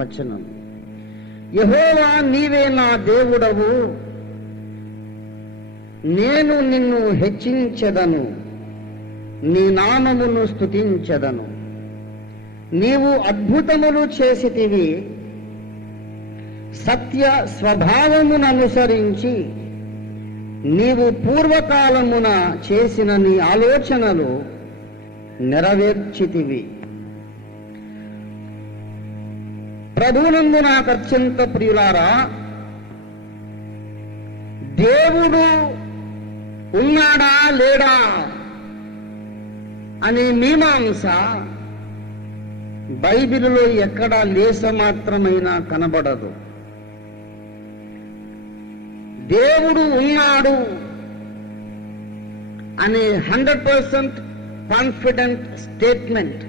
వచనం. యెహోవా నీవే నా దేవుడవు, నేను నిన్ను హెచ్చించెదను, నీ నామమును స్తుతించెదను. నీవు అద్భుతములు చేసితివి, సత్య స్వభావముననుసరించి నీవు పూర్వకాలమున చేసిన నీ ఆలోచనలు నెరవేర్చితివి. ప్రభువునందు నాకు అత్యంత ప్రియులారా, దేవుడు ఉన్నాడా లేడా అనే మీమాంస బైబిలులో ఎక్కడా లేస మాత్రమైనా కనబడదు. దేవుడు ఉన్నాడు అనే 100% కాన్ఫిడెంట్ స్టేట్మెంట్,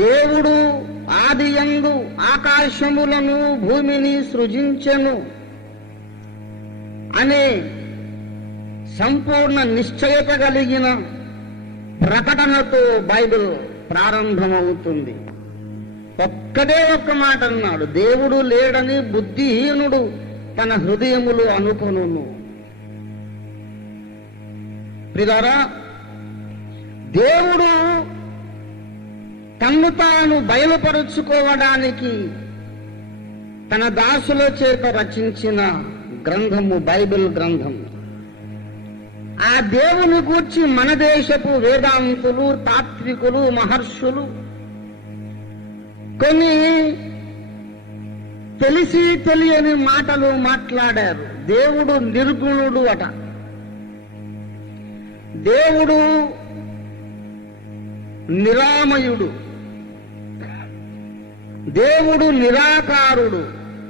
దేవుడు ఆదియందు ఆకాశములను భూమిని సృజించెను అనే సంపూర్ణ నిశ్చయత కలిగిన ప్రకటనతో బైబిల్ ప్రారంభమవుతుంది. ఒక్కటే ఒక్క మాట అన్నాడు, దేవుడు లేడని బుద్ధిహీనుడు తన హృదయములు అనుకొనును. ప్రియులారా, దేవుడు తన్ను తాను బయలుపరుచుకోవడానికి తన దాసుల చేత రచించిన గ్రంథము బైబిల్ గ్రంథం. ఆ దేవుని గూర్చి మన దేశపు వేదాంతులు, తాత్వికులు, మహర్షులు కొన్ని తెలిసి తెలియని మాటలు మాట్లాడారు. దేవుడు నిర్గుణుడు అట, దేవుడు నిరామయుడు, దేవుడు నిరాకారుడు.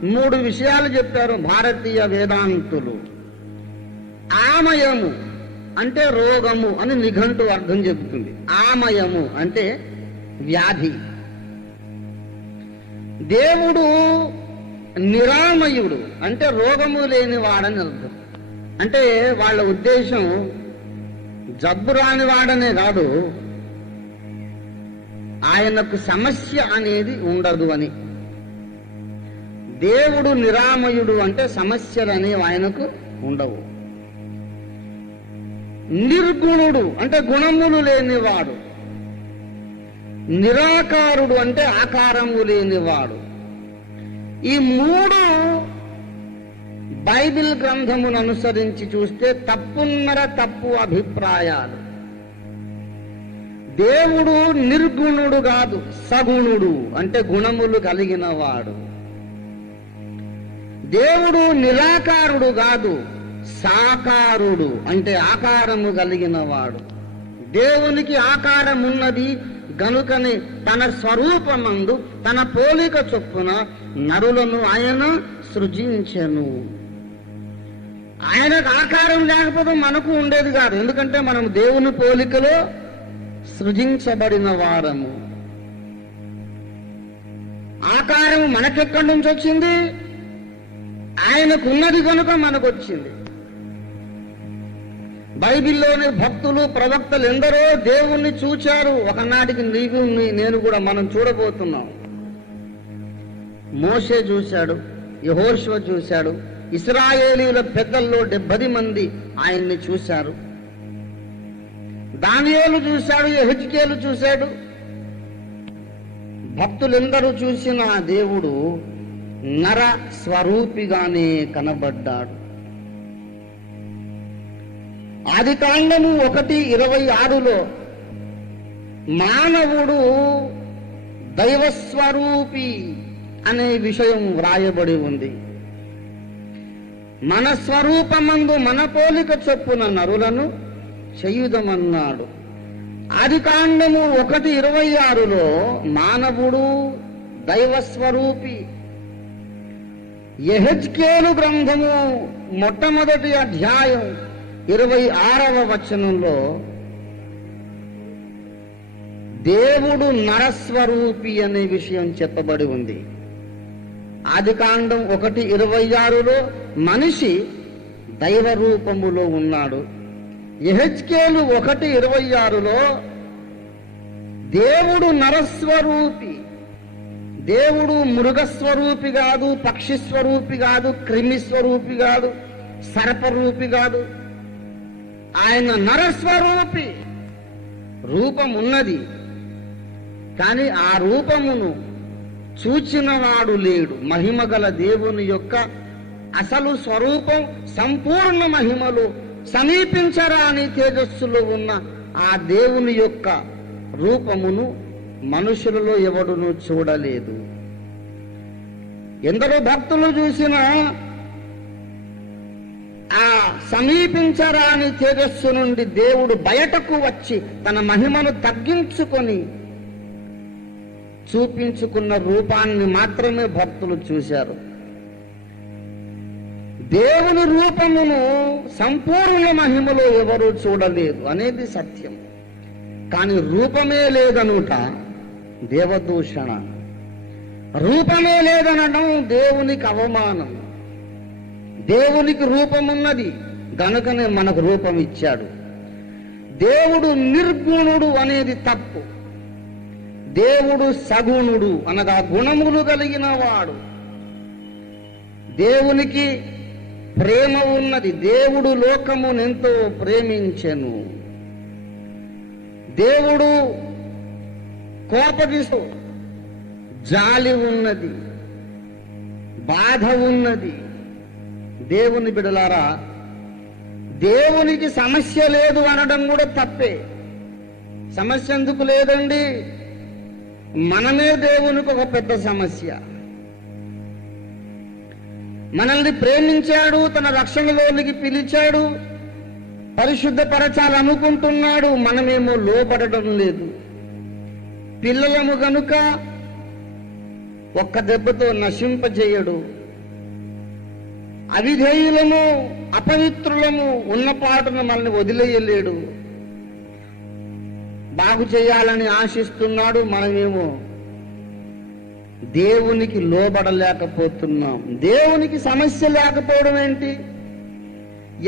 3 విషయాలు చెప్పారు భారతీయ వేదాంతులు. ఆమయము అంటే రోగము అని నిఘంటు అర్థం చెబుతుంది. ఆమయము అంటే వ్యాధి. దేవుడు నిరామయుడు అంటే రోగము లేని వాడని అర్థం. అంటే వాళ్ళ ఉద్దేశం జబ్బు రాని వాడనే కాదు, ఆయనకు సమస్య అనేది ఉండదు అని. దేవుడు నిరామయుడు అంటే సమస్యలు అనేవి ఆయనకు ఉండవు. నిర్గుణుడు అంటే గుణములు లేనివాడు. నిరాకారుడు అంటే ఆకారము లేనివాడు. ఈ 3 బైబిల్ గ్రంథమును అనుసరించి చూస్తే తప్పున్నర తప్పు అభిప్రాయాలు. దేవుడు నిర్గుణుడు కాదు, సగుణుడు అంటే గుణములు కలిగిన వాడు. దేవుడు నిరాకారుడు కాదు, సాకారుడు అంటే ఆకారము కలిగిన వాడు. దేవునికి ఆకారం ఉన్నది గనుకని తన స్వరూపమందు తన పోలిక చొప్పున నరులను ఆయన సృజించెను. ఆయనకు ఆకారం లేకపోతే మనకు ఉండేది కాదు, ఎందుకంటే మనం దేవుని పోలికలో సృజించబడిన వారము. ఆకారం మనకెక్కడి నుంచి వచ్చింది? ఆయనకు ఉన్నది కనుక మనకు వచ్చింది. బైబిల్లోని భక్తులు, ప్రవక్తలు ఎందరో దేవుణ్ణి చూచారు. ఒకనాటికి నీవు నేను కూడా మనం చూడబోతున్నాం. మోషే చూశాడు, యెహోషువ చూశాడు, ఇశ్రాయేలీయుల పెద్దల్లో 70 మంది ఆయన్ని చూశారు. దానియేలు చూశాడు, యెహెజ్కేలు చూశాడు. భక్తులెందరూ చూసిన దేవుడు నర స్వరూపిగానే కనబడ్డాడు. ఆదికాండము 1:26లో మానవుడు దైవస్వరూపి అనే విషయం వ్రాయబడి ఉంది. మన స్వరూపమందు మన పోలిక చొప్పున నరులను చేయుదమన్నాడు. ఆదికాండము 1:26లో మానవుడు దైవస్వరూపి. యెహెజ్కేలు గ్రంథము మొట్టమొదటి అధ్యాయం 26వ వచనంలో దేవుడు నరస్వరూపి అనే విషయం చెప్పబడి ఉంది. ఆదికాండం 1:26లో మనిషి దైవ రూపములో ఉన్నాడు. యెహెజ్కేలు 1:26లో దేవుడు నరస్వరూపి, దేవుడు మృగస్వరూపి కాదు, పక్షి స్వరూపి కాదు, క్రిమి స్వరూపి కాదు, సర్పరూపి కాదు. ఆయన నరస్వరూపి. రూపం ఉన్నది, కానీ ఆ రూపమును చూచినవాడు లేడు. మహిమగల దేవుని యొక్క అసలు స్వరూపం సంపూర్ణ మహిమలో సమీపించరాని తేజస్సులో ఉన్న ఆ దేవుని యొక్క రూపమును మనుషులలో ఎవడును చూడలేదు. ఎందరో భక్తులు చూసిన ఆ సమీపించరాని తేజస్సు నుండి దేవుడు బయటకు వచ్చి తన మహిమను తగ్గించుకొని చూపించుకున్న రూపాన్ని మాత్రమే భక్తులు చూశారు. దేవుని రూపమును సంపూర్ణ మహిమలో ఎవరూ చూడలేదు అనేది సత్యం. కానీ రూపమే లేదనుట దేవదూషణ. రూపమే లేదనడం దేవునికి అవమానం. దేవునికి రూపమున్నది గనుకనే మనకు రూపం ఇచ్చాడు. దేవుడు నిర్గుణుడు అనేది తప్పు. దేవుడు సగుణుడు అనగా గుణములు కలిగిన వాడు. దేవునికి ప్రేమ ఉన్నది. దేవుడు లోకమునెంతో ప్రేమించెను. దేవుడు కోపగిస్తూ జాలి ఉన్నది, బాధ ఉన్నది. దేవుని బిడలారా, దేవునికి సమస్య లేదు అనడం కూడా తప్పే. సమస్య ఎందుకు లేదండి? మనమే దేవునికి ఒక పెద్ద సమస్య. మనల్ని ప్రేమించాడు, తన రక్షణలోనికి పిలిచాడు, పరిశుద్ధపరచాలనుకుంటున్నాడు. మనమేమో లోపడడం లేదు. పిల్లలము గనుక ఒక్క దెబ్బతో నశింపజేయడు. అవిధేయులము, అపవిత్రులము ఉన్న పాటును మనల్ని వదిలేయలేడు. బాగు చేయాలని ఆశిస్తున్నాడు. మనమేమో దేవునికి లోబడలేకపోతున్నాం. దేవునికి సమస్య లేకపోవడం ఏంటి?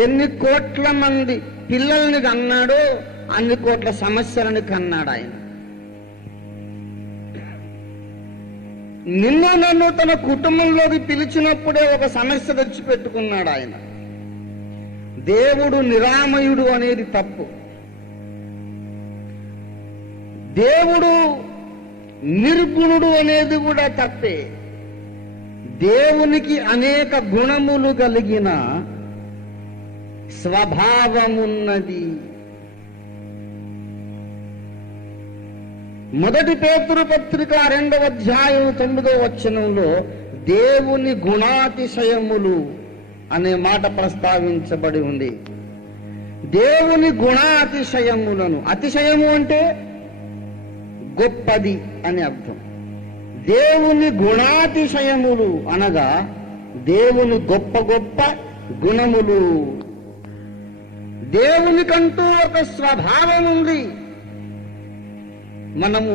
ఎన్ని కోట్ల మంది పిల్లల్ని కన్నాడో అన్ని కోట్ల సమస్యలని కన్నాడు ఆయన. నిన్ను నన్ను తన కుటుంబంలోకి పిలిచినప్పుడే ఒక సమస్య తెచ్చిపెట్టుకున్నాడు ఆయన. దేవుడు నిరామయుడు అనేది తప్పు. దేవుడు నిర్గుణుడు అనేది కూడా తప్పే. దేవునికి అనేక గుణములు కలిగిన స్వభావమున్నది. మొదటి పేతురు పత్రిక 2వ అధ్యాయం 9వ వచనంలో దేవుని గుణాతిశయములు అనే మాట ప్రస్తావించబడి ఉంది. దేవుని గుణాతిశయములను, అతిశయము అంటే గొప్పది అని అర్థం. దేవుని గుణాతిశయములు అనగా దేవుని గొప్ప గొప్ప గుణములు. దేవునికంటూ ఒక స్వభావం ఉంది. మనము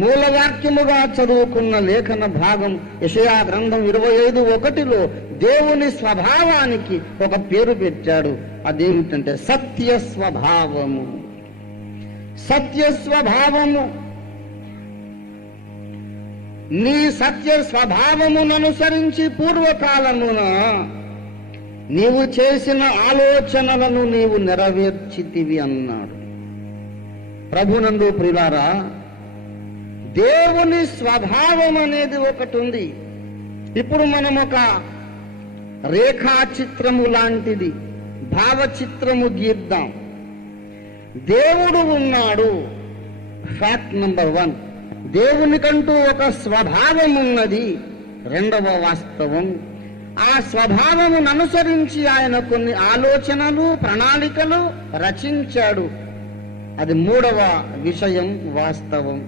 మూలవాక్యముగా చదువుకున్న లేఖన భాగం యెషయా గ్రంథం 25:1లో దేవుని స్వభావానికి ఒక పేరు పెట్టాడు. అదేమిటంటే సత్య స్వభావము. సత్య స్వభావము. నీ సత్య స్వభావమును అనుసరించి పూర్వకాలమున నీవు చేసిన ఆలోచనలను నీవు నెరవేర్చితివి అన్నాడు. ప్రభునందు ప్రియులారా, దేవుని స్వభావం అనేది ఒకటి ఉంది. ఇప్పుడు మనం ఒక రేఖాచిత్రము లాంటిది, భావచిత్రము గీద్దాం. దేవుడు ఉన్నాడు. Fact number 1. దేవునికంటూ ఒక స్వభావం ఉన్నది. 2వ వాస్తవం, ఆ స్వభావమును అనుసరించి ఆయన కొన్ని ఆలోచనలు, ప్రణాళికలు రచించాడు. అది 3వ విషయం, వాస్తవం.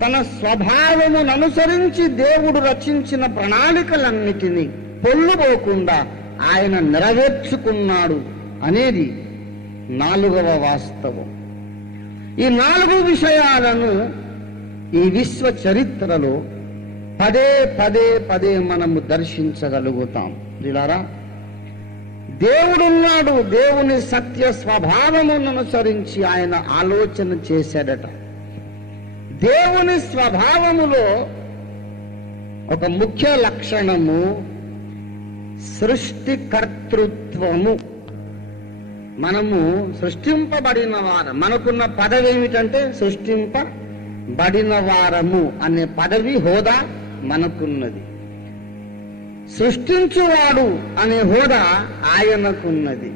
తన స్వభావమును అనుసరించి దేవుడు రచించిన ప్రణాళికలన్నిటినీ పొల్లుపోకుండా ఆయన నెరవేర్చుకున్నాడు అనేది 4వ వాస్తవం. ఈ 4 విషయాలను ఈ విశ్వ చరిత్రలో పదే పదే పదే మనము దర్శించగలుగుతాం. ప్రియులారా, దేవుడున్నాడు. దేవుని సత్య స్వభావమును అనుసరించి ఆయన ఆలోచన చేశాడట. దేవుని స్వభావములో ఒక ముఖ్య లక్షణము సృష్టికర్తృత్వము. మనము సృష్టింపబడిన వారం. మనకున్న పదవి ఏమిటంటే సృష్టింపబడిన వారము అనే పదవి, హోదా మనకున్నది. సృష్టించువాడు అనే హోదా ఆయనకున్నది.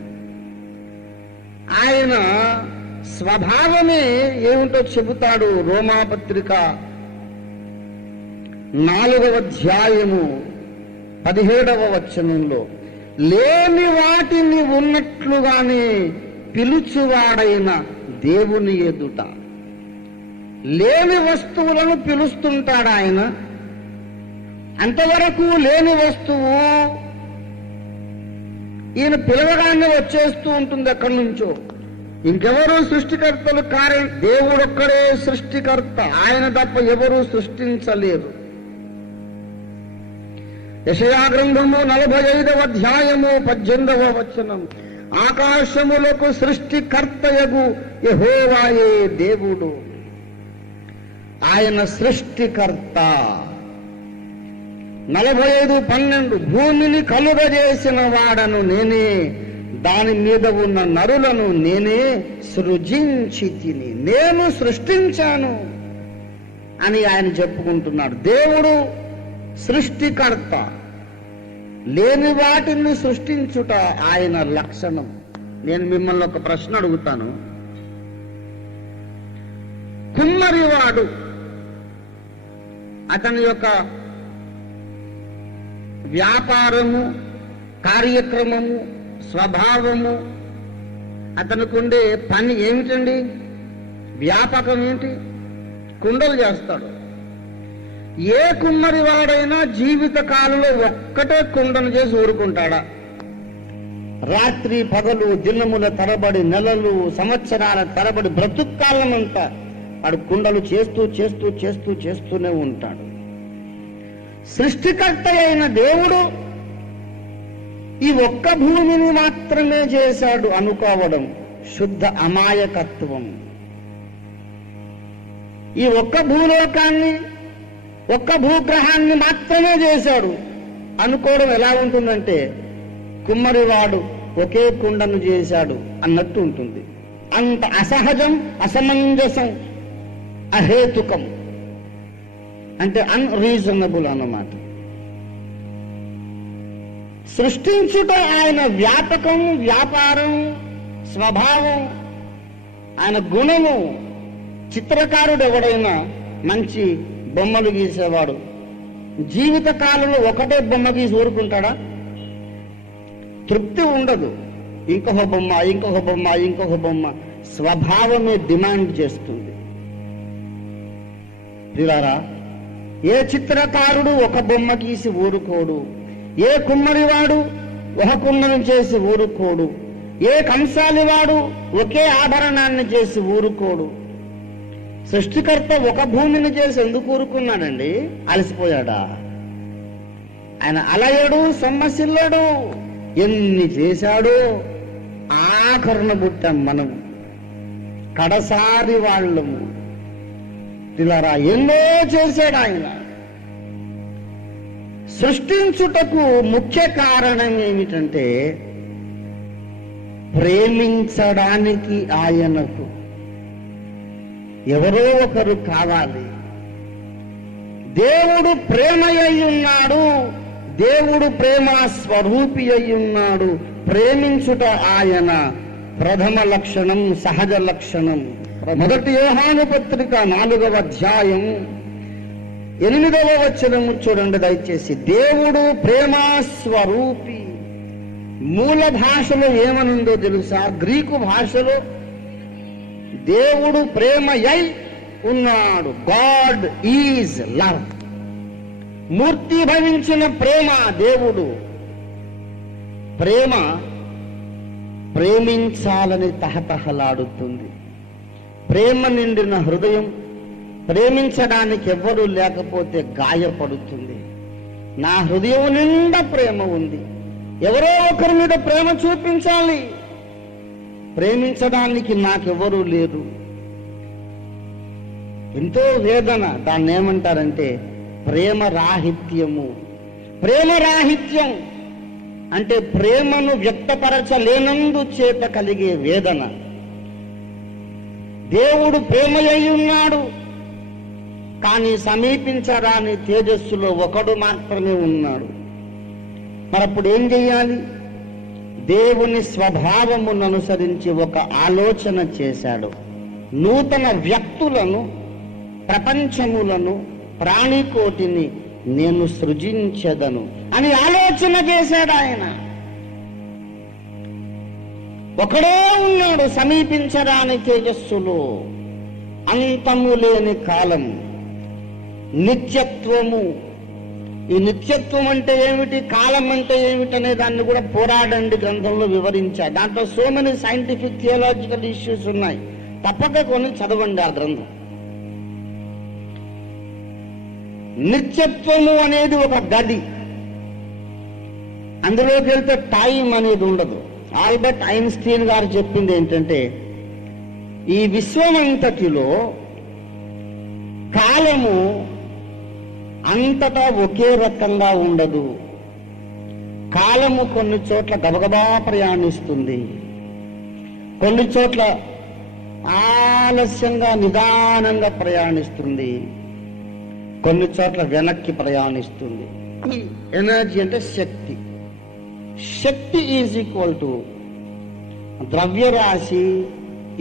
ఆయన స్వభావమే ఏమిటో చెబుతాడు రోమాపత్రిక 4వ అధ్యాయము 17వ వచనంలో. లేని వాటిని ఉన్నట్లుగానే పిలుచువాడైన దేవుని ఎదుట. లేని వస్తువులను పిలుస్తుంటాడు ఆయన. అంతవరకు లేని వస్తువు ఈయన పిలవగానే వచ్చేస్తూ ఉంటుంది ఎక్కడి నుంచో. ఇంకెవరు సృష్టికర్తలు కారే, దేవుడొక్కడే సృష్టికర్త. ఆయన తప్ప ఎవరు సృష్టించలేరు. యెషయా గ్రంథము 45వ అధ్యాయము 18వ వచనం. ఆకాశములకు సృష్టికర్తయగు యెహోవాయే దేవుడు. ఆయన సృష్టికర్త. 45:12 భూమిని కలుగజేసిన వాడను నేనే, దాని మీద ఉన్న నరులను నేనే సృజించి తిని, నేను సృష్టించాను అని ఆయన చెప్పుకుంటున్నాడు. దేవుడు సృష్టికర్త. లేని వాటిని సృష్టించుట ఆయన లక్షణం. నేను మిమ్మల్ని ఒక ప్రశ్న అడుగుతాను. కుమ్మరివాడు అతని యొక్క వ్యాపారము, కార్యక్రమము, స్వభావము, అతనికి ఉండే పని ఏమిటండి? వ్యాపకం ఏంటి? కుండలు చేస్తాడు. ఏ కుమ్మరివాడైనా జీవిత కాలంలో ఒక్కటే కుండను చేసి ఊరుకుంటాడా? రాత్రి పగలు, దినముల తరబడి, నెలలు, సంవత్సరాల తరబడి, బ్రతుక్కాలమంతా వాడు కుండలు చేస్తూ చేస్తూ చేస్తూ చేస్తూనే ఉంటాడు. సృష్టికర్త అయిన దేవుడు ఈ ఒక్క భూమిని మాత్రమే చేశాడు అనుకోవడం శుద్ధ అమాయకత్వం. ఈ ఒక్క భూలోకాన్ని, ఒక్క భూగ్రహాన్ని మాత్రమే చేశాడు అనుకోవడం ఎలా ఉంటుందంటే, కుమ్మరివాడు ఒకే కుండను చేశాడు అన్నట్టు ఉంటుంది. అంత అసహజం, అసమంజసం, అహేతుకం, అంటే అన్రీజనబుల్ అన్నమాట. సృష్టించుట ఆయన వ్యాపకం, వ్యాపారం, స్వభావం, ఆయన గుణము. చిత్రకారుడు ఎవడైనా మంచి బొమ్మలు గీసేవాడు జీవిత కాలంలో ఒకటే బొమ్మ గీసి ఊరుకుంటాడా? తృప్తి ఉండదు. ఇంకొక బొమ్మ, ఇంకొక బొమ్మ, ఇంకొక బొమ్మ. స్వభావమే డిమాండ్ చేస్తుంది. ప్రియులారా, ఏ చిత్రకారుడు ఒక బొమ్మ గీసి ఊరుకోడు. ఏ కుమ్మరివాడు ఒక కుండను చేసి ఊరుకోడు. ఏ కంసాలివాడు ఒకే ఆభరణాన్ని చేసి ఊరుకోడు. సృష్టికర్త ఒక భూమిని చేసి ఎందుకు ఊరుకున్నాడండి? అలసిపోయాడా? ఆయన అలయడు, సొమ్మసిల్లడు. ఎన్ని చేశాడో ఆఖరణ పుట్టాం మనం, కడసారి వాళ్ళము. పిల్లరా, ఎన్నో చేశాడు ఆయన. సృష్టించుటకు ముఖ్య కారణం ఏమిటంటే, ప్రేమించడానికి ఆయనకు ఎవరో ఒకరు కావాలి. దేవుడు ప్రేమ అయి ఉన్నాడు. దేవుడు ప్రేమ స్వరూపి అయి ఉన్నాడు. ప్రేమించుట ఆయన ప్రథమ లక్షణం, సహజ లక్షణం. 1 యోహాను పత్రిక 4వ అధ్యాయం 8వ వచనము చూడండి దయచేసి. దేవుడు ప్రేమ స్వరూపి. మూల భాషలో ఏమనుందో తెలుసా? గ్రీకు భాషలో దేవుడు ప్రేమయై ఉన్నాడు. God is love. మూర్తి భవించిన ప్రేమ దేవుడు. ప్రేమ ప్రేమించాలని తహతహలాడుతుంది. ప్రేమ నిండిన హృదయం ప్రేమించడానికి ఎవ్వరూ లేకపోతే గాయపడుతుంది. నా హృదయం నిండా ప్రేమ ఉంది, ఎవరో ఒకరి మీద ప్రేమ చూపించాలి. ప్రేమించడానికి నాకెవరూ లేరు. ఎంతో వేదన. దాన్ని ఏమంటారంటే ప్రేమరాహిత్యము. ప్రేమరాహిత్యం అంటే ప్రేమను వ్యక్తపరచలేనందు చేత కలిగే వేదన. దేవుడు ప్రేమయ్య ఉన్నాడు, కానీ సమీపించరాని తేజస్సులో ఒకడు మాత్రమే ఉన్నాడు. మరప్పుడు ఏం చెయ్యాలి? దేవుని స్వభావమును అనుసరించి ఒక ఆలోచన చేశాడు. నూతన వ్యక్తులను, ప్రపంచములను, ప్రాణికోటిని నేను సృజించెదను అని ఆలోచన చేశాడు ఆయన. ఒకడే ఉన్నాడు సమీపించరాని తేజస్సులో, అంతము లేని కాలం, నిత్యత్వము. ఈ నిత్యత్వం అంటే ఏమిటి, కాలం అంటే ఏమిటి అనే దాన్ని కూడా పోరాడండి గ్రంథంలో వివరించాడు. దాంట్లో so many scientific theological issues ఉన్నాయి. తప్పక కొన్ని చదవండి ఆ గ్రంథం. నిత్యత్వము అనేది ఒక గది, అందులోకి వెళ్తే టైం అనేది ఉండదు. ఆల్బర్ట్ ఐన్స్టీన్ గారు చెప్పింది ఏంటంటే, ఈ విశ్వమంతటిలో కాలము అంతటా ఒకే రకంగా ఉండదు. కాలము కొన్ని చోట్ల గబగబా ప్రయాణిస్తుంది, కొన్ని చోట్ల ఆలస్యంగా నిదానంగా ప్రయాణిస్తుంది, కొన్ని చోట్ల వెనక్కి ప్రయాణిస్తుంది. ఈ ఎనర్జీ అంటే శక్తి. శక్తి ఈజ్ ఈక్వల్ టు ద్రవ్యరాశి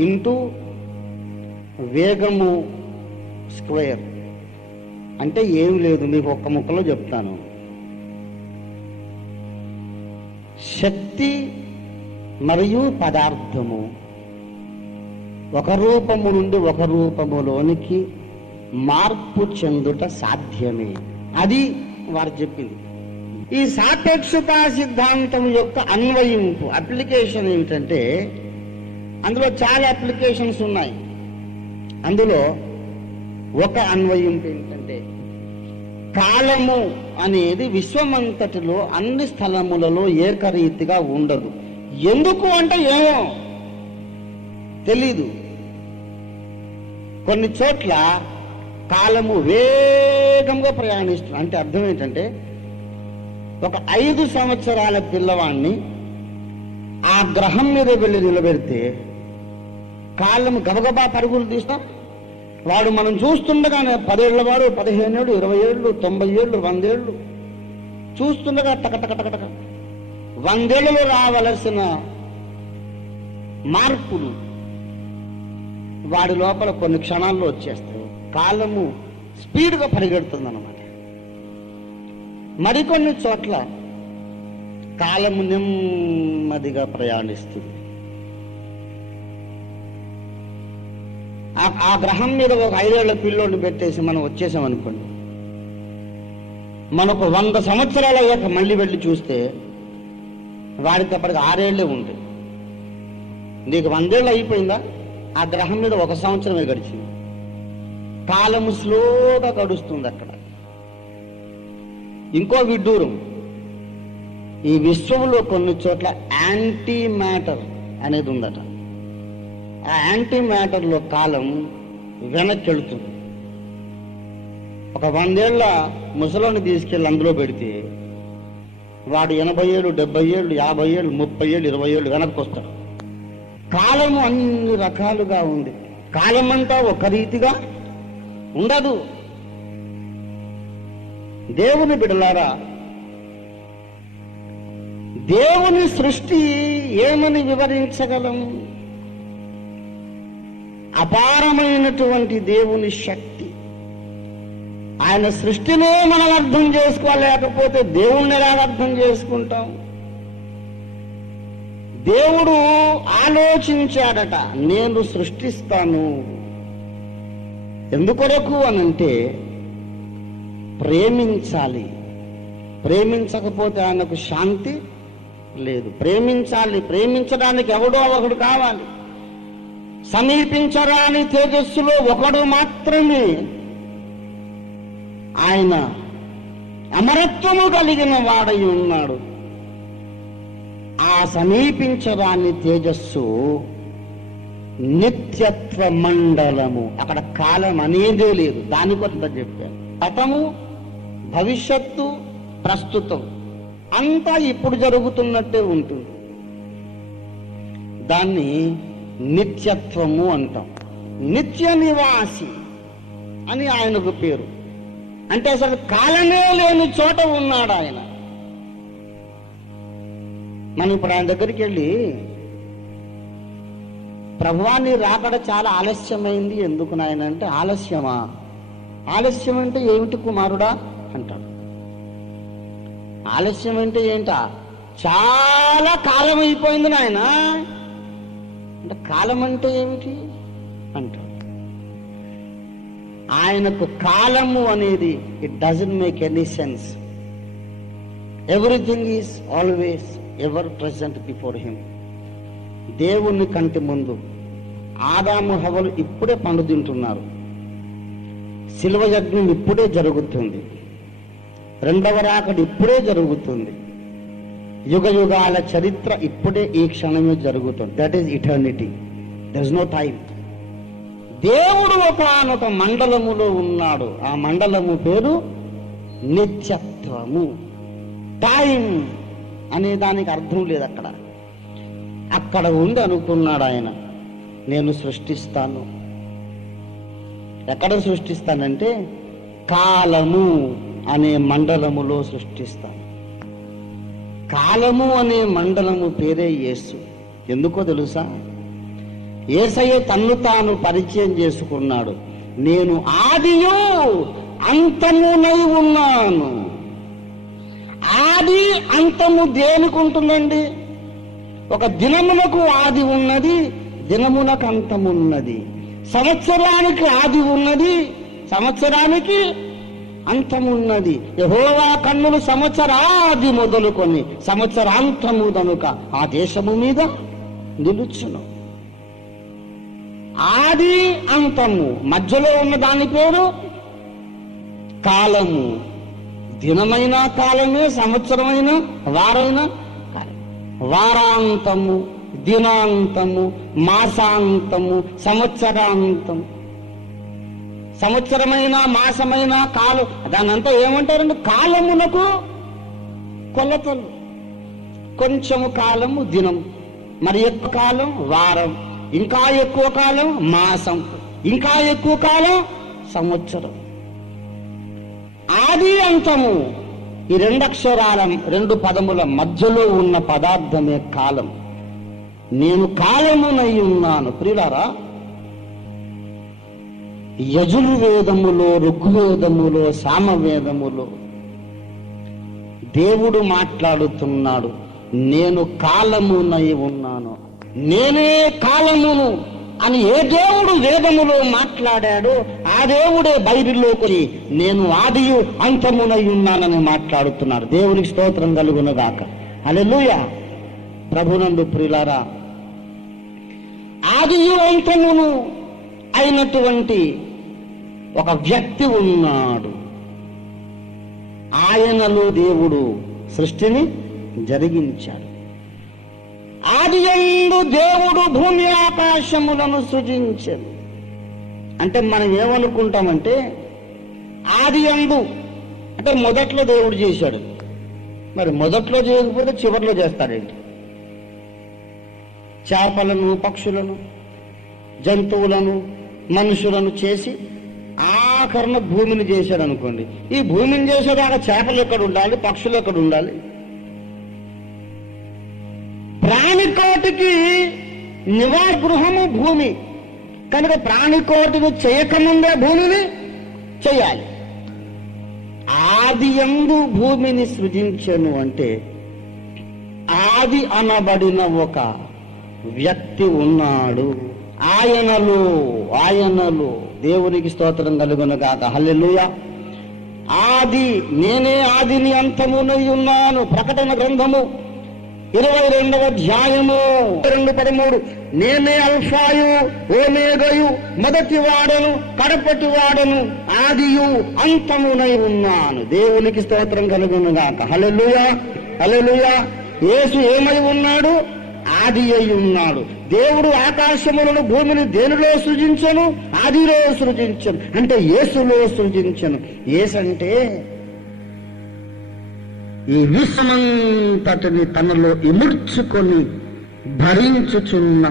ఇంటూ వేగము స్క్వేర్. అంటే ఏం లేదు, మీకు ఒక్క ముక్కలో చెప్తాను. శక్తి మరియు పదార్థము ఒక రూపము నుండి ఒక రూపములోనికి మార్పు చెందుట సాధ్యమే. అది వారు చెప్పింది. ఈ సాపేక్షతా సిద్ధాంతం యొక్క అన్వయింపు, అప్లికేషన్ ఏమిటంటే, అందులో చాలా అప్లికేషన్స్ ఉన్నాయి. అందులో ఒక అన్వయింపు ఏంటంటే, కాలము అనేది విశ్వమంతటిలో అన్ని స్థలములలో ఏకరీతిగా ఉండదు. ఎందుకు అంటే ఏమో తెలీదు. కొన్ని చోట్ల కాలము వేగంగా ప్రయాణిస్తుంది. అంటే అర్థం ఏంటంటే, ఒక 5 సంవత్సరాల పిల్లవాడిని ఆ గ్రహం మీద వెళ్ళి నిలబెడితే కాలము గబగబా పరుగులు తీస్తాం. వాడు మనం చూస్తుండగానే 10 ఏళ్ల వాడు 15 ఏళ్ళు, 20 ఏళ్ళు, 90 ఏళ్ళు, 100 ఏళ్ళు చూస్తుండగా టకటకటకటక 100 ఏళ్లలో రావలసిన మార్పులు వాడి లోపల కొన్ని క్షణాల్లో వచ్చేస్తాయి. కాలము స్పీడ్గా పరిగెడుతుంది అన్నమాట. మరికొన్ని చోట్ల కాలము నెమ్మదిగా ప్రయాణిస్తుంది. ఆ గ్రహం మీద ఒక 5 ఏళ్ల పిల్లోని పెట్టేసి మనం వచ్చేసాం అనుకోండి, మనకు 100 సంవత్సరాల అయ్యాక మళ్ళీ వెళ్ళి చూస్తే వాడికి అప్పటికి 6 ఏళ్లే ఉంటాయి. నీకు 100 ఏళ్ళు అయిపోయిందా? ఆ గ్రహం మీద 1 సంవత్సరమే గడిచింది. కాలము స్లోగా గడుస్తుంది అక్కడ. ఇంకో విడ్డూరం, ఈ విశ్వంలో కొన్ని చోట్ల యాంటీ మ్యాటర్ అనేది ఉందట. ఆ యాంటీ మ్యాటర్లో కాలం వెనక్కి వెళుతుంది. ఒక 100 ఏళ్ల ముసలోని తీసుకెళ్ళి అందులో పెడితే వాడు 80 ఏళ్ళు, 70 ఏళ్ళు, 50 ఏళ్ళు, 30 ఏళ్ళు, 20 ఏళ్ళు వెనక్కి వస్తాడు. కాలము అన్ని రకాలుగా ఉంది. కాలం అంతా ఒక రీతిగా ఉండదు. దేవుని బిడ్డలారా, దేవుని సృష్టి ఏమని వివరించగలం? అపారమైనటువంటి దేవుని శక్తి. ఆయన సృష్టినే మనం అర్థం చేసుకోలేకపోతే దేవుణ్ణి ఎలా అర్థం చేసుకుంటాం? దేవుడు ఆలోచించాడట, నేను సృష్టిస్తాను. ఎందుకొరకు అనంటే ప్రేమించాలి. ప్రేమించకపోతే ఆయనకు శాంతి లేదు. ప్రేమించాలి. ప్రేమించడానికి ఎవడో ఒకడు కావాలి. సమీపించరాని తేజస్సులో ఒకడు మాత్రమే ఆయన అమరత్వము కలిగిన వాడై ఉన్నాడు. ఆ సమీపించరాని తేజస్సు నిత్యత్వ మండలము. అక్కడ కాలం అనేదే లేదు. దాని కొరత చెప్పాను. గతము, భవిష్యత్తు, ప్రస్తుతం అంతా ఇప్పుడు జరుగుతున్నట్టే ఉంటుంది. దాన్ని నిత్యత్వము అంటాం. నిత్య నివాసి అని ఆయనకు పేరు. అంటే అసలు కాలమే లేని చోట ఉన్నాడు ఆయన. మనం ఇప్పుడు ఆయన దగ్గరికి వెళ్ళి, ప్రభువా నీ రాకడ చాలా ఆలస్యమైంది, ఎందుకు నాయన అంటే, ఆలస్యమా? ఆలస్యం అంటే ఏమిటి కుమారుడా అంటాడు. ఆలస్యం అంటే ఏంటా? చాలా కాలం అయిపోయింది నాయన అంటే, కాలం అంటే ఏమిటి అంటాడు. ఆయనకు కాలము అనేది it doesn't make any sense. Everything is always ever present before him. దేవుని కంటి ముందు ఆదాము హవ్వలు ఇప్పుడే పండు తింటున్నారు. శిలువ యజ్ఞం ఇప్పుడే జరుగుతుంది. రెండవ రాకడ ఇప్పుడే జరుగుతుంది. యుగ యుగాల చరిత్ర ఇప్పుడే ఈ క్షణమే జరుగుతుంది. That is eternity. There is no time. దేవుడు ఒకనొక మండలములో ఉన్నాడు. ఆ మండలము పేరు నిత్యత్వము. టైం అనే దానికి అర్థం లేదు అక్కడ. అక్కడ ఉండి అనుకున్నాడు ఆయన, నేను సృష్టిస్తాను. ఎక్కడ సృష్టిస్తానంటే కాలము అనే మండలములో సృష్టిస్తాను. కాలము అనే మండలము పేరే యేసు. ఎందుకో తెలుసా? యేసయ్య తన్ను తాను పరిచయం చేసుకున్నాడు. నేను ఆదియు అంతమునై ఉన్నాను. ఆది అంతము దేనికి ఉంటుందండి? ఒక దినమునకు ఆది ఉన్నది, దినమునకు అంతమున్నది. సంవత్సరానికి ఆది ఉన్నది, సంవత్సరానికి అంతమున్నది. యెహోవా కన్నులు సంవత్సరాది మొదలుకొని సంవత్సరాంతము కనుక ఆ దేశము మీద నిలుచును. ఆది అంతము మధ్యలో ఉన్న దాని పేరు కాలము. దినమైన కాలమే, సంవత్సరమైన, వారైన కాలం. వారాంతము, దినాంతము, మాసాంతము, సంవత్సరాంతం. సంవత్సరమైన, మాసమైన, కాలం, దానంతా ఏమంటారండి? కాలమునకు కొలతలు. కొంచెము కాలము దినం, మరి ఎక్కువ కాలం వారం, ఇంకా ఎక్కువ కాలం మాసం, ఇంకా ఎక్కువ కాలం సంవత్సరం. ఆది అంతము ఈ రెండు అక్షరాల, రెండు పదముల మధ్యలో ఉన్న పదార్థమే కాలం. నేను కాలమునై ఉన్నాను. ప్రియులారా, యజుర్వేదములో, ఋగ్వేదములో, సామవేదములో దేవుడు మాట్లాడుతున్నాడు, నేను కాలమునై ఉన్నాను, నేనే కాలమును అని. ఏ దేవుడు వేదములో మాట్లాడాడో ఆ దేవుడే బైబిల్లోకి నేను ఆదియు అంతమునై ఉన్నానని మాట్లాడుతున్నాడు. దేవునికి స్తోత్రం కలుగునుగాక. హల్లెలూయా. ప్రభునందు ప్రియులారా, ఆదియు అంతమును అయినటువంటి ఒక వ్యక్తి ఉన్నాడు. ఆయనలో దేవుడు సృష్టిని జరిగించాడు. ఆదియందు దేవుడు భూమి ఆకాశములను సృజించెను. అంటే మనం ఏమనుకుంటామంటే ఆదియందు అంటే మొదట్లో దేవుడు చేశాడు. మరి మొదట్లో చేయకపోతే చివరిలో చేస్తాడేంటి? చేపలను, పక్షులను, జంతువులను, మనుషులను చేసి ఆఖరణ భూమిని చేశాడు అనుకోండి. ఈ భూమిని చేసేదాకా చేపలు ఎక్కడ ఉండాలి? పక్షులు ఎక్కడ ఉండాలి? ప్రాణికోటికి నివాగృహము భూమి కనుక ప్రాణికోటిని చేయకముందే భూమిని చేయాలి. ఆదియందు భూమిని సృజించెను అంటే ఆది అనబడిన ఒక వ్యక్తి ఉన్నాడు. ఆయనలో దేవునికి స్తోత్రం కలుగునుగాక. హల్లెలూయా. ఆది, నేనే ఆదిని అంతమునై ఉన్నాను. ప్రకటన గ్రంథము 22వ అధ్యాయము 2:13. నేనే అల్ఫాయు ఓమేగయు, మొదటి వాడను కడపటి వాడను, ఆదియు అంతమునై ఉన్నాను. దేవునికి స్తోత్రం కలుగునుగాక. హల్లెలూయా, హల్లెలూయా. యేసు ఏమై ఉన్నాడు? ఆది అయి ఉన్నాడు. దేవుడు ఆకాశములను భూమిని దేనిలో సృజించను? ఆదిలో సృజించను. అంటే యేసులో సృజించను. యేసు అంటే ఈ విశ్వమంతటిని తనలో ఇముడ్చుకొని భరించుచున్న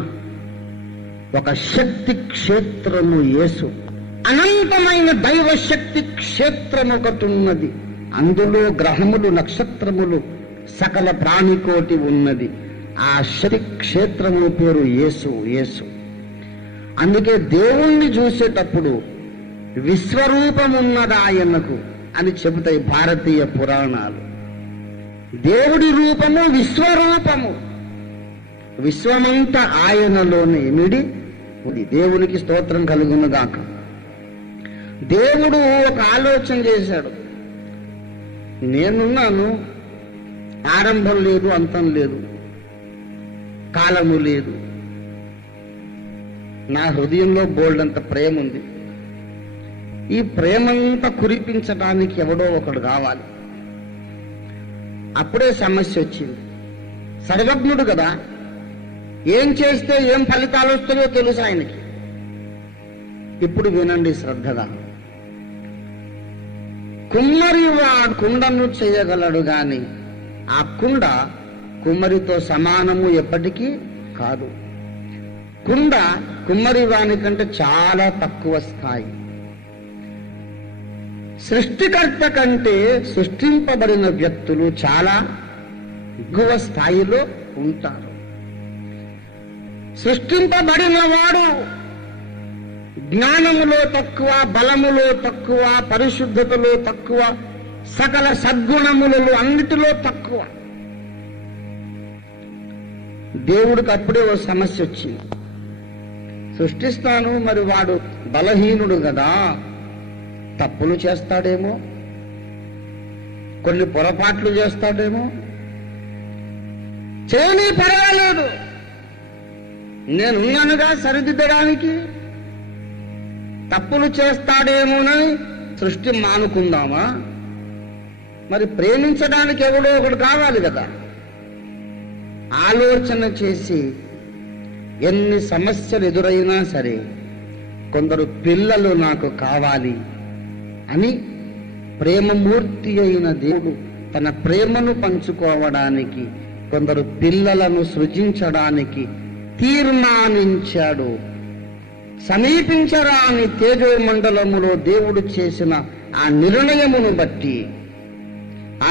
ఒక శక్తి క్షేత్రము యేసు. అనంతమైన దైవ శక్తి క్షేత్రం ఒకటి ఉన్నది. అందులో గ్రహములు, నక్షత్రములు, సకల ప్రాణికోటి ఉన్నది. ఆ శక్తి క్షేత్రము పేరు యేసు. యేసు. అందుకే దేవుణ్ణి చూసేటప్పుడు విశ్వరూపమున్నది ఆయనకు అని చెబుతాయి భారతీయ పురాణాలు. దేవుడి రూపము విశ్వరూపము. విశ్వమంతా ఆయనలోనే ఇమిడి ఉంది. దేవునికి స్తోత్రం కలుగునుగాక. దేవుడు ఒక ఆలోచన చేశాడు. నేనున్నాను, ఆరంభం లేదు, అంతం లేదు, కాలము లేదు. నా హృదయంలో బోల్డంత ప్రేమ ఉంది. ఈ ప్రేమంతా కురిపించడానికి ఎవడో ఒకడు కావాలి. అప్పుడే సమస్య వచ్చింది. సర్వజ్ఞుడు కదా, ఏం చేస్తే ఏం ఫలితాలు వస్తాయో తెలుసు ఆయనకి. ఇప్పుడు వినండి శ్రద్ధగా. కుమ్మరి వాడు కుండను చేయగలడు గాని ఆ కుండ కుమ్మరితో సమానము ఎప్పటికీ కాదు. కుండ కుమ్మరి వాని కంటే చాలా తక్కువ స్థాయి. సృష్టికర్త కంటే సృష్టింపబడిన వ్యక్తులు చాలా ఎగువ స్థాయిలో ఉంటారు. సృష్టింపబడిన వాడు జ్ఞానములో తక్కువ, బలములో తక్కువ, పరిశుద్ధతలో తక్కువ, సకల సద్గుణములలో అన్నిటిలో తక్కువ. దేవుడికి అప్పుడే ఓ సమస్య వచ్చింది. సృష్టిస్తాను, మరి వాడు బలహీనుడు కదా, తప్పులు చేస్తాడేమో, కొన్ని పొరపాట్లు చేస్తాడేమో. చేయని పర్వాలేదు, నేనున్నానుగా సరిదిద్దడానికి. తప్పులు చేస్తాడేమోనని సృష్టి మానుకుందామా? మరి ప్రేమించడానికి ఎవడో ఒకడు కావాలి కదా. ఆలోచన చేసి ఎన్ని సమస్యలు ఎదురైనా సరే కొందరు పిల్లలు నాకు కావాలి అని ప్రేమమూర్తి అయిన దేవుడు తన ప్రేమను పంచుకోవడానికి కొందరు పిల్లలను సృజించడానికి తీర్మానించాడు. సమీపించరాని తేజోమండలములో దేవుడు చేసిన ఆ నిర్ణయమును బట్టి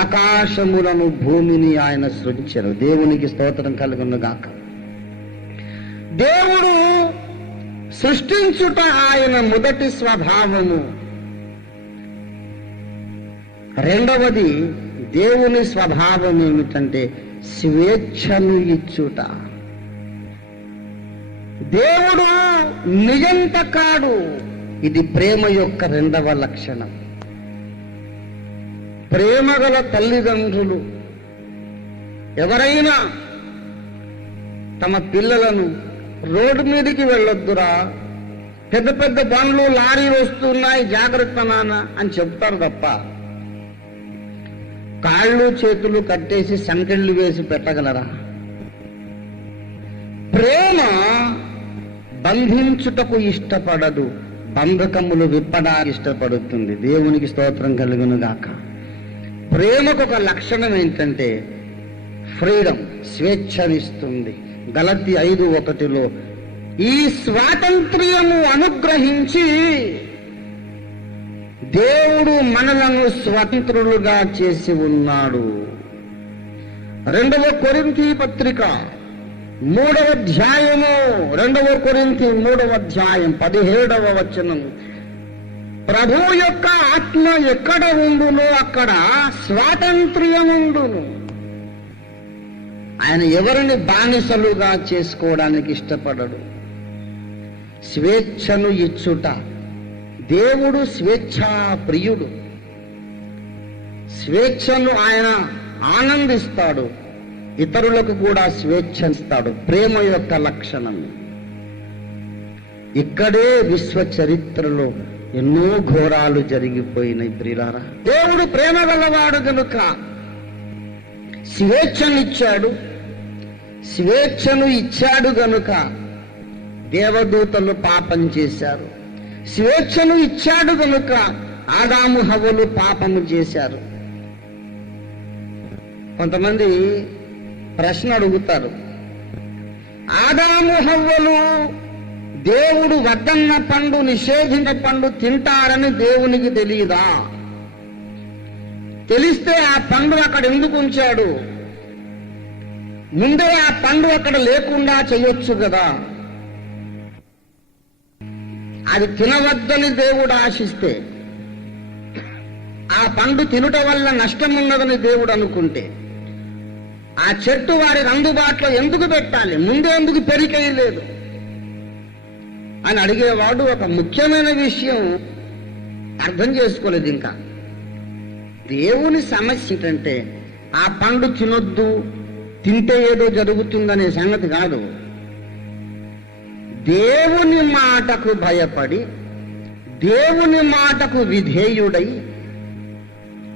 ఆకాశములను, భూమిని ఆయన సృజించారు. దేవునికి స్తోత్రం కలుగునుగాక. దేవుడు సృష్టించుట ఆయన మొదటి స్వభావము. రెండవది దేవుని స్వభావం ఏమిటంటే స్వేచ్ఛను ఇచ్చుట. దేవుడు నిజంత కాడు. ఇది ప్రేమ యొక్క రెండవ లక్షణం. ప్రేమగల తల్లిదండ్రులు ఎవరైనా తమ పిల్లలను రోడ్డు మీదకి వెళ్ళొద్దురా, పెద్ద పెద్ద బండ్లు, లారీలు వస్తున్నాయి, జాగ్రత్త నాన్న అని చెప్తారు తప్ప కాళ్ళు చేతులు కట్టేసి సంకెళ్ళు వేసి పెట్టగలరా? ప్రేమ బంధించుటకు ఇష్టపడదు, బంధకములు విప్పడానికి ఇష్టపడుతుంది. దేవునికి స్తోత్రం కలుగునుగాక. ప్రేమకు ఒక లక్షణం ఏంటంటే ఫ్రీడమ్, స్వేచ్ఛనిస్తుంది. గలతీ 5:1 ఈ స్వాతంత్ర్యము అనుగ్రహించి దేవుడు మనలను స్వతంత్రులుగా చేసి ఉన్నాడు. 2 కొరింథీ పత్రిక 3వ అధ్యాయము, 2 కొరింథీ 3వ అధ్యాయం 17వ వచనం. ప్రభు యొక్క ఆత్మ ఎక్కడ ఉండునో అక్కడ స్వాతంత్ర్యముండును. ఆయన ఎవరిని బానిసలుగా చేసుకోవడానికి ఇష్టపడడు. స్వేచ్ఛను ఇచ్చుట. దేవుడు స్వేచ్ఛా ప్రియుడు. స్వేచ్ఛను ఆయన ఆనందిస్తాడు, ఇతరులకు కూడా స్వేచ్ఛనిస్తాడు. ప్రేమ యొక్క లక్షణం. ఇక్కడే విశ్వ చరిత్రలో ఎన్నో ఘోరాలు జరిగిపోయినాయి ప్రియులారా. దేవుడు ప్రేమ గలవాడు కనుక స్వేచ్ఛనిచ్చాడు. స్వేచ్ఛను ఇచ్చాడు గనుక దేవదూతలు పాపం చేశారు. స్వేచ్ఛను ఇచ్చాడు గనుక ఆదాము హవ్వలు పాపము చేశారు. కొంతమంది ప్రశ్న అడుగుతారు, ఆదాము హవ్వలు దేవుడు వద్దన్న పండు, నిషేధించిన పండు తింటారని దేవునికి తెలియదా? తెలిస్తే ఆ పండు అక్కడ ఎందుకు ఉంచాడు? ముందే ఆ పండు అక్కడ లేకుండా చేయొచ్చు కదా. అది తినవద్దని దేవుడు ఆశిస్తే, ఆ పండు తినుట వల్ల నష్టం ఉన్నదని దేవుడు అనుకుంటే, ఆ చెట్టు వారికి అందుబాటులో ఎందుకు పెట్టాలి? ముందే ఎందుకు పెరికేయలేదు అని అడిగేవాడు ఒక ముఖ్యమైన విషయం అర్థం చేసుకోలేదు. ఇంకా దేవుని సమస్య ఏంటంటే, ఆ పండు తినొద్దు, తింటే ఏదో జరుగుతుందనే సంగతి కాదు. దేవుని మాటకు భయపడి, దేవుని మాటకు విధేయుడై,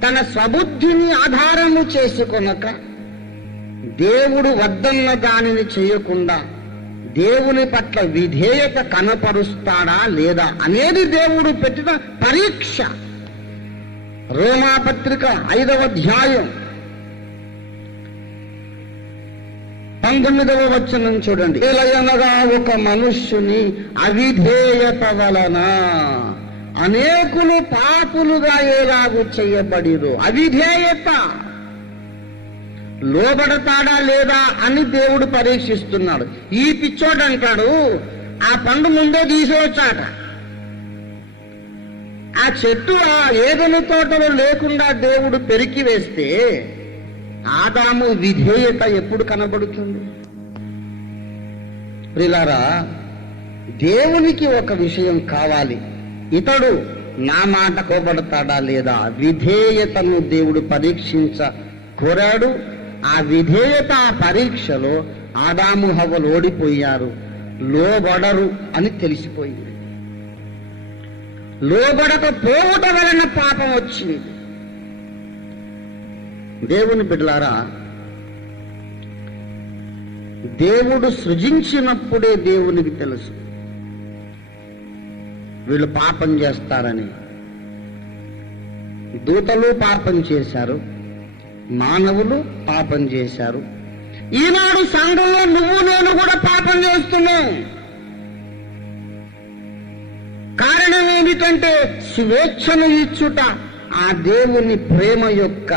తన స్వబుద్ధిని ఆధారము చేసుకొనక, దేవుడు వద్దన్న దానిని చేయకుండా దేవుని పట్ల విధేయత కనపరుస్తాడా లేదా అనేది దేవుడు పెట్టిన పరీక్ష. రోమాపత్రిక 5వ అధ్యాయం 19వ వచనం చూడండి. ఏలయనగా ఒక మనుష్యుని అవిధేయత వలన అనేకులు పాపులుగా ఎలాగూ చేయబడిరు. అవిధేయత, లోబడతాడా లేదా అని దేవుడు పరీక్షిస్తున్నాడు. ఈ పిచ్చోడు అంటాడు, ఆ పండు ముందే తీసేవచ్చాట. ఆ చెట్టు ఆ ఏదెను తోటలో లేకుండా దేవుడు పెరికి వేస్తే ఆదాము విధేయత ఎప్పుడు కనబడుతుంది? ప్రియులారా, దేవునికి ఒక విషయం కావాలి, ఇతడు నా మాట కోబడతాడా లేదా. విధేయతను దేవుడు పరీక్షించ కోరాడు. ఆ విధేయత పరీక్షలో ఆదాము హవ్వలు ఓడిపోయారు, లోబడరు అని తెలిసిపోయింది. లోబడకపోవటం వలన పాపం వచ్చింది. దేవుని బిడ్డలారా, దేవుడు సృజించినప్పుడే దేవునికి తెలుసు వీళ్ళు పాపం చేస్తారని. దూతలు పాపం చేశారు, మానవులు పాపం చేశారు. ఈనాడు సంఘంలో నువ్వు నేను కూడా పాపం చేస్తున్నాం. కారణం ఏమిటంటే, స్వేచ్ఛను ఇచ్చుట ఆ దేవుని ప్రేమ యొక్క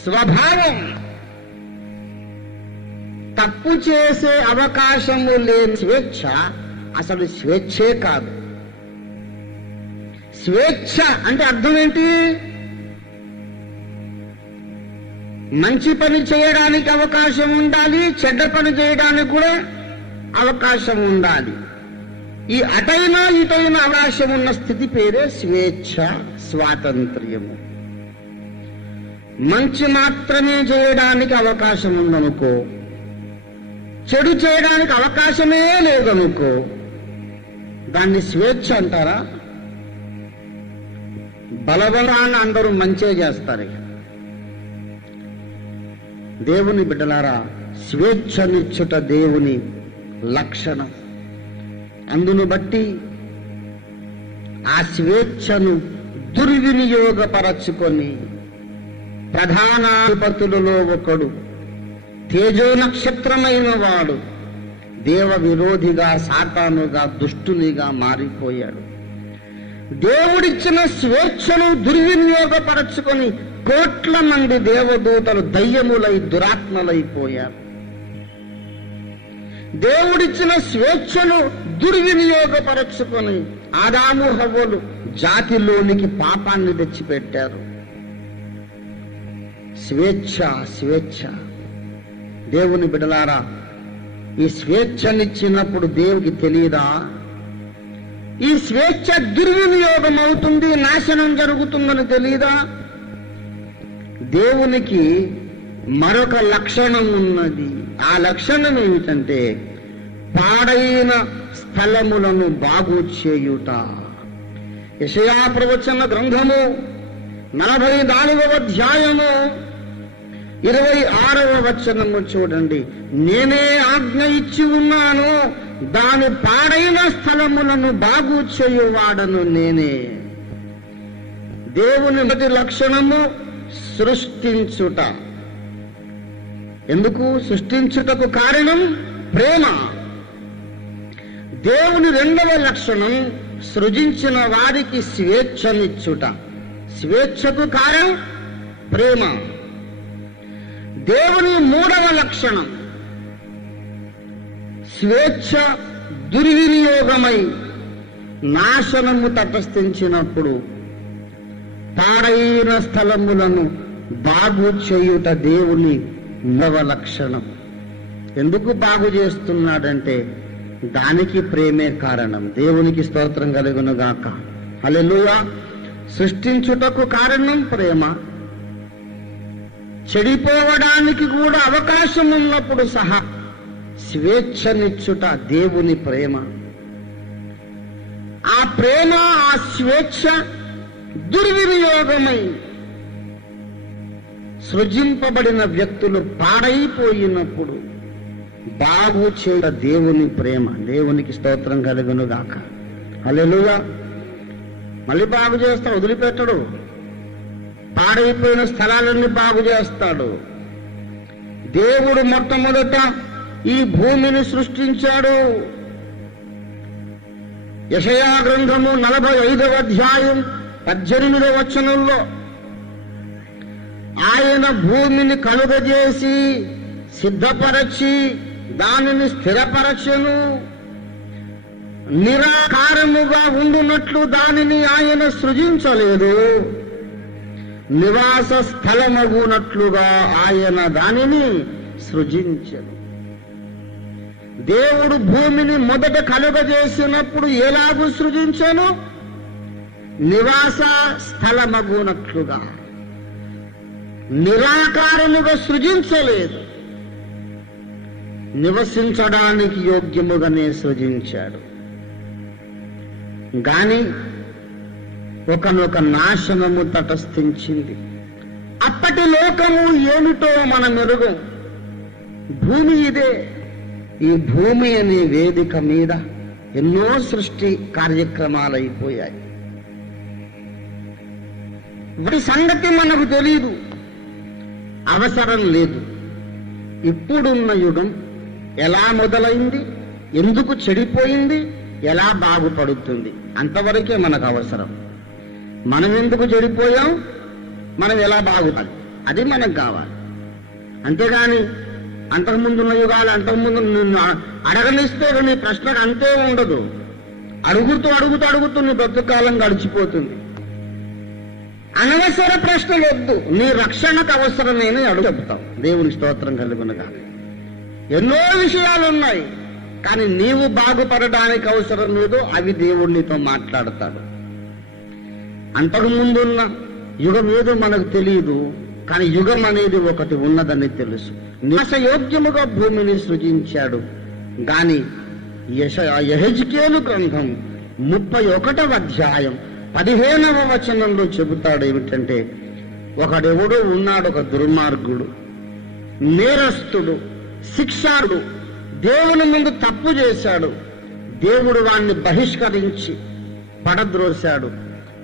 స్వభావం. తప్పు చేసే అవకాశము లేని స్వేచ్ఛ అసలు స్వేచ్ఛే కాదు. స్వేచ్ఛ అంటే అర్థం ఏంటి? మంచి పని చేయడానికి అవకాశం ఉండాలి, చెడ్డ పని చేయడానికి కూడా అవకాశం ఉండాలి. ఈ అటైనా ఇటైనా అవకాశం ఉన్న స్థితి పేరే స్వేచ్ఛ, స్వాతంత్ర్యము. మంచి మాత్రమే చేయడానికి అవకాశం ఉందనుకో, చెడు చేయడానికి అవకాశమే లేదనుకో, దాన్ని స్వేచ్ఛ అంటారా? బలబలాన అందరూ మంచే చేస్తారు. దేవుని బిడ్డలారా, స్వేచ్ఛనిచ్చుట దేవుని లక్షణం. అందును బట్టి ఆ స్వేచ్ఛను దుర్వినియోగపరచుకొని ప్రధానాధిపతులలో ఒకడు, తేజో నక్షత్రమైన వాడు, దేవ విరోధిగా, సాతానుగా, దుష్టునిగా మారిపోయాడు. దేవుడిచ్చిన స్వేచ్ఛను దుర్వినియోగపరచుకొని కోట్ల మంది దేవదూతలు దయ్యములై, దురాత్మలైపోయారు. దేవుడిచ్చిన స్వేచ్ఛను దుర్వినియోగపరచుకొని ఆదాము హవ్వలు జాతిలోనికి పాపాన్ని తెచ్చిపెట్టారు. స్వేచ్ఛ, స్వేచ్ఛ. దేవుని బిడ్డలారా, ఈ స్వేచ్ఛనిచ్చినప్పుడు దేవునికి తెలియదా ఈ స్వేచ్ఛ దుర్వినియోగం అవుతుంది, నాశనం జరుగుతుందని తెలియదా? దేవునికి మరొక లక్షణం ఉన్నది. ఆ లక్షణం ఏమిటంటే, పాడైన స్థలములను బాగు చేయుట. యెషయా ప్రవచన గ్రంథము 44వ అధ్యాయము 26వ వచనము చూడండి. నేనే ఆజ్ఞ ఇచ్చి ఉన్నాను, దాని పాడైన స్థలములను బాగు చేయువాడను నేనే. దేవుని మొదటి లక్షణము సృష్టించుట. ఎందుకు? సృష్టించుటకు కారణం ప్రేమ. దేవుని రెండవ లక్షణం సృజించిన వారికి స్వేచ్ఛనిచ్చుట. స్వేచ్ఛకు కారణం ప్రేమ. దేవుని మూడవ లక్షణం స్వేచ్ఛ దుర్వినియోగమై నాశనము తటస్థించినప్పుడు పాడైన స్థలములను బాగు చేయుట దేవుని మూడవ లక్షణం. ఎందుకు బాగు చేస్తున్నాడంటే దానికి ప్రేమే కారణం. దేవునికి స్తోత్రం కలుగునుగాక. హల్లెలూయా. సృష్టించుటకు కారణం ప్రేమ. చెడిపోవడానికి కూడా అవకాశం ఉన్నప్పుడు సహా స్వేచ్ఛనిచ్చుట దేవుని ప్రేమ. ఆ ప్రేమ, ఆ స్వేచ్ఛ దుర్వినియోగమై సృజింపబడిన వ్యక్తులు పాడైపోయినప్పుడు బాగు చేయ దేవుని ప్రేమ. దేవునికి స్తోత్రం కలుగునుగాక. హల్లెలూయా. మళ్ళీ బాగు చేస్తాడు, వదిలిపెట్టడు. పాడైపోయిన స్థలాలన్నీ బాగు చేస్తాడు. దేవుడు మొట్టమొదట ఈ భూమిని సృష్టించాడు. యెషయా గ్రంథము 45వ అధ్యాయం 18వ వచనంలో ఆయన భూమిని కలుగజేసి సిద్ధపరచి దానిని స్థిరపరచెను. నిరాకారముగా ఉండునట్లు దానిని ఆయన సృజించలేదు. నివాస స్థలమగునట్లుగా ఆయన దానిని సృజించెను. దేవుడు భూమిని మొదట కలుగజేసినప్పుడు ఎలాగూ సృజించెను? నివాస స్థలమగునట్లుగా. నిరాకారముగా సృజించలేదు, నివసించడానికి యోగ్యముగానే సృజించాడు. గాని ఒకనొక నాశనము తటస్థించింది. అప్పటి లోకము ఏమిటో మనం ఎరుగం. భూమి ఇదే. ఈ భూమి అనే వేదిక మీద ఎన్నో సృష్టి కార్యక్రమాలు అయిపోయాయి. వాటి సంగతి మనకు తెలియదు, అవసరం లేదు. ఇప్పుడున్న యుగం ఎలా మొదలైంది, ఎందుకు చెడిపోయింది, ఎలా బాగుపడుతుంది, అంతవరకే మనకు అవసరం. మనం ఎందుకు చెడిపోయాం, మనం ఎలా బాగుపడాలి, అది మనకు కావాలి. అంతేగాని అంతకుముందున్న యుగాలు, అంతకుముందు నిన్ను అడగనిస్తే నీ ప్రశ్నకు అంతే ఉండదు. అడుగుతూ అడుగుతూ అడుగుతూ నీ బ్రతుకాలం గడిచిపోతుంది. అనవసర ప్రశ్నలు వద్దు, నీ రక్షణకు అవసరమేని అడుగు చెప్తాం. దేవుని స్తోత్రం కలుగునుగా. ఎన్నో విషయాలు ఉన్నాయి, కానీ నీవు బాగుపడడానికి అవసరం లేదు, అవి దేవుడు నీతో మాట్లాడతాడు. అంతకుముందున్న యుగం ఏదో మనకు తెలియదు, కానీ యుగం అనేది ఒకటి ఉన్నదని తెలుసు. నివాసయోగ్యముగా భూమిని సృజించాడు. గాని యెహెజ్కేలు గ్రంథం 31వ అధ్యాయం 15వ వచనంలో చెబుతాడు ఏమిటంటే, ఒకడెవడో ఉన్నాడు, ఒక దుర్మార్గుడు, నేరస్తుడు, శిక్షారుడు, దేవుని ముందు తప్పు చేశాడు. దేవుడు వాణ్ణి బహిష్కరించి పడద్రోశాడు.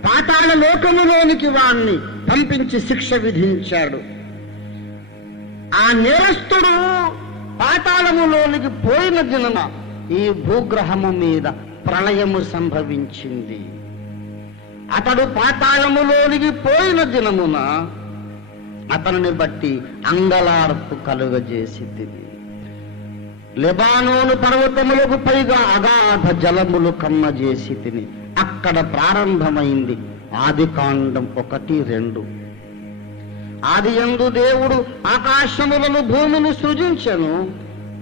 పాతాళ లోకములోనికి వాణ్ణి పంపించి శిక్ష విధించాడు. ఆ నేరస్తుడు పాతాళములోనికి పోయిన దినన ఈ భూగ్రహము మీద ప్రళయము సంభవించింది. అతడు పాతాళములోనికి పోయిన దినమున అతనిని బట్టి అంగలార్పు కలుగజేసింది. లెబానోను పర్వతములకు పైగా అగాధ జలములు కమ్మజేసి తిని. అక్కడ ప్రారంభమైంది ఆదికాండం 1:2. ఆదియందు దేవుడు ఆకాశములను భూమిని సృజించెను.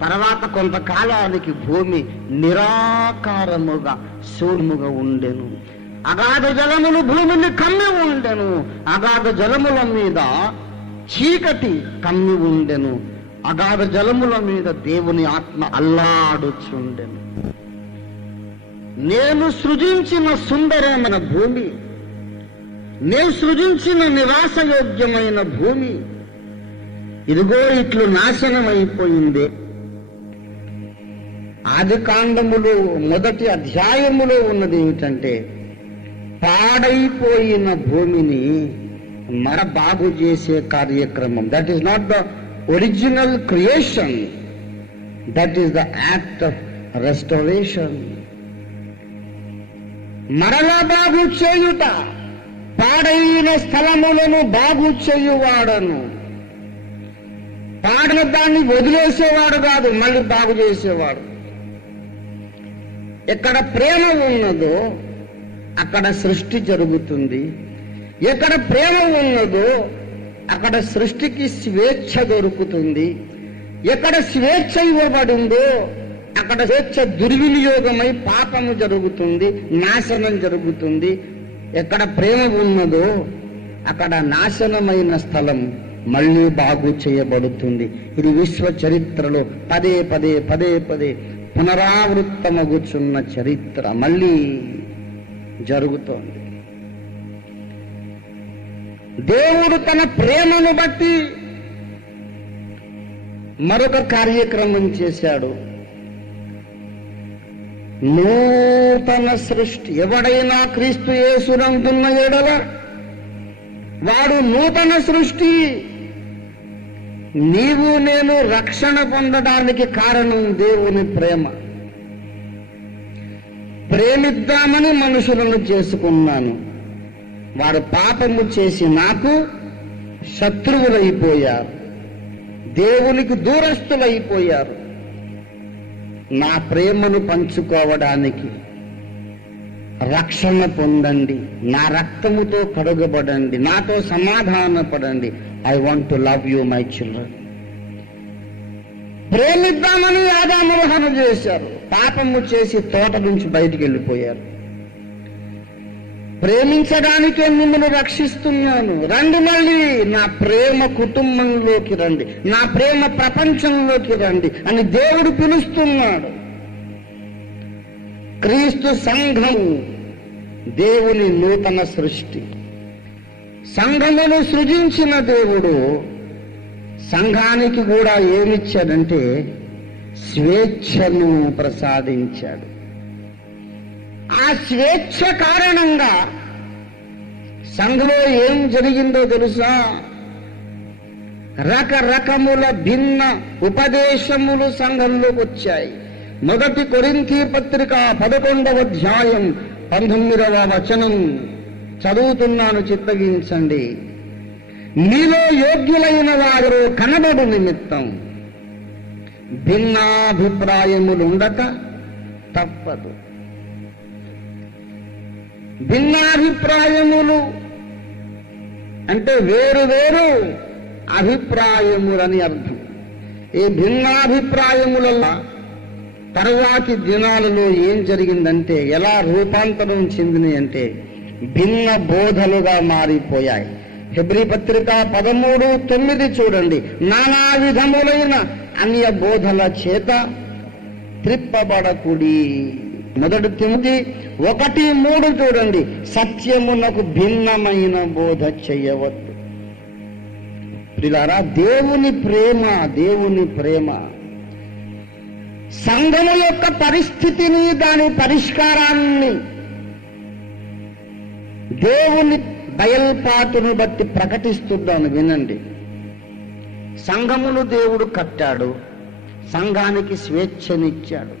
తర్వాత కొంతకాలానికి భూమి నిరాకారముగా శూన్యముగా ఉండెను. అగాధ జలములు భూమిని కమ్మి ఉండెను. అగాధ జలముల మీద చీకటి కమ్మి ఉండెను. అగాధ జలముల మీద దేవుని ఆత్మ అల్లాడుచుండెను. నేను సృజించిన సుందరమైన భూమి, నేను సృజించిన నివాసయోగ్యమైన భూమి ఇదిగో ఇట్లు నాశనం అయిపోయింది. ఆదికాండములో 1వ అధ్యాయములో ఉన్నది ఏమిటంటే, పాడైపోయిన భూమిని బాగు చేసే కార్యక్రమం. That is not the original creation, that is the act of restoration. మరలా బాగు చేయుట, పాడైన స్థలములను బాగు చేయువాడను. పాడిన దాన్ని వదిలేసేవాడు కాదు, మళ్ళీ బాగు చేసేవాడు. ఎక్కడ ప్రేమ ఉన్నదో అక్కడ సృష్టి జరుగుతుంది. ఎక్కడ ప్రేమ ఉన్నదో అక్కడ సృష్టికి స్వేచ్ఛ దొరుకుతుంది. ఎక్కడ స్వేచ్ఛ ఇవ్వబడిందో అక్కడ స్వేచ్ఛ దుర్వినియోగమై పాపము జరుగుతుంది, నాశనం జరుగుతుంది. ఎక్కడ ప్రేమ ఉన్నదో అక్కడ నాశనమైన స్థలం మళ్ళీ బాగు చేయబడుతుంది. ఇది విశ్వ చరిత్రలో పదే పదే పదే పదే పునరావృత్తమగుచున్న చరిత్ర మళ్ళీ జరుగుతోంది. దేవుడు తన ప్రేమను బట్టి మరొక కార్యక్రమం చేశాడు. నూతన సృష్టి. ఎవడైనా క్రీస్తు యేసునందున్న ఎడల వాడు నూతన సృష్టి. నీవు నేను రక్షణ పొందడానికి కారణం దేవుని ప్రేమ. ప్రేమిద్దామని మనుషులను చేసుకున్నాను, వారు పాపము చేసి నాకు శత్రువులైపోయారు, దేవునికి దూరస్తులైపోయారు. నా ప్రేమను పంచుకోవడానికి రక్షణ పొందండి, నా రక్తముతో కడుగబడండి, నాతో సమాధానపడండి. I want to love you my children. ప్రేమిద్దామని ఆదాము చేశారు, పాపము చేసి తోట నుంచి బయటికి వెళ్ళిపోయారు. ప్రేమించడానికే మిమ్మల్ని రక్షిస్తున్నాను, రండి, మళ్ళీ నా ప్రేమ కుటుంబంలోకి రండి, నా ప్రేమ ప్రపంచంలోకి రండి అని దేవుడు పిలుస్తున్నాడు. క్రీస్తు సంఘం దేవుని నూతన సృష్టి. సంఘమును సృజించిన దేవుడు సంఘానికి కూడా ఏమిచ్చాడంటే స్వేచ్ఛను ప్రసాదించాడు. ఆ స్వేచ్ఛ కారణంగా సంఘంలో ఏం జరిగిందో తెలుసా? రకరకముల భిన్న ఉపదేశములు సంఘంలోకి వచ్చాయి. 1 కొరింథీ పత్రిక 11వ అధ్యాయం 19వ వచనం చదువుతున్నాను, చిత్తగించండి. మీలో యోగ్యులైన వారు కనబడు నిమిత్తం భిన్నాభిప్రాయములు ఉండక తప్పదు. భిన్నాభిప్రాయములు అంటే వేరు వేరు అభిప్రాయములని అర్థం. ఈ భిన్నాభిప్రాయములలో తరువాతి దినాలలో ఏం జరిగిందంటే, ఎలా రూపాంతరం చెందినాయి అంటే భిన్న బోధలుగా మారిపోయాయి. హెబ్రీ పత్రిక 13:9 చూడండి. నానా విధములైన అన్య బోధల చేత త్రిప్పబడకుడి. 1 తిమోతి 1:3 చూడండి. సత్యమునకు భిన్నమైన బోధ చెయ్యవద్దు. ప్రియులారా, దేవుని ప్రేమ, దేవుని ప్రేమ సంఘము యొక్క పరిస్థితిని, దాని పరిష్కారాన్ని దేవుని బయల్పాటును బట్టి ప్రకటిస్తున్నాను, వినండి. సంఘమును దేవుడు కట్టాడు, సంఘానికి స్వేచ్ఛనిచ్చాడు.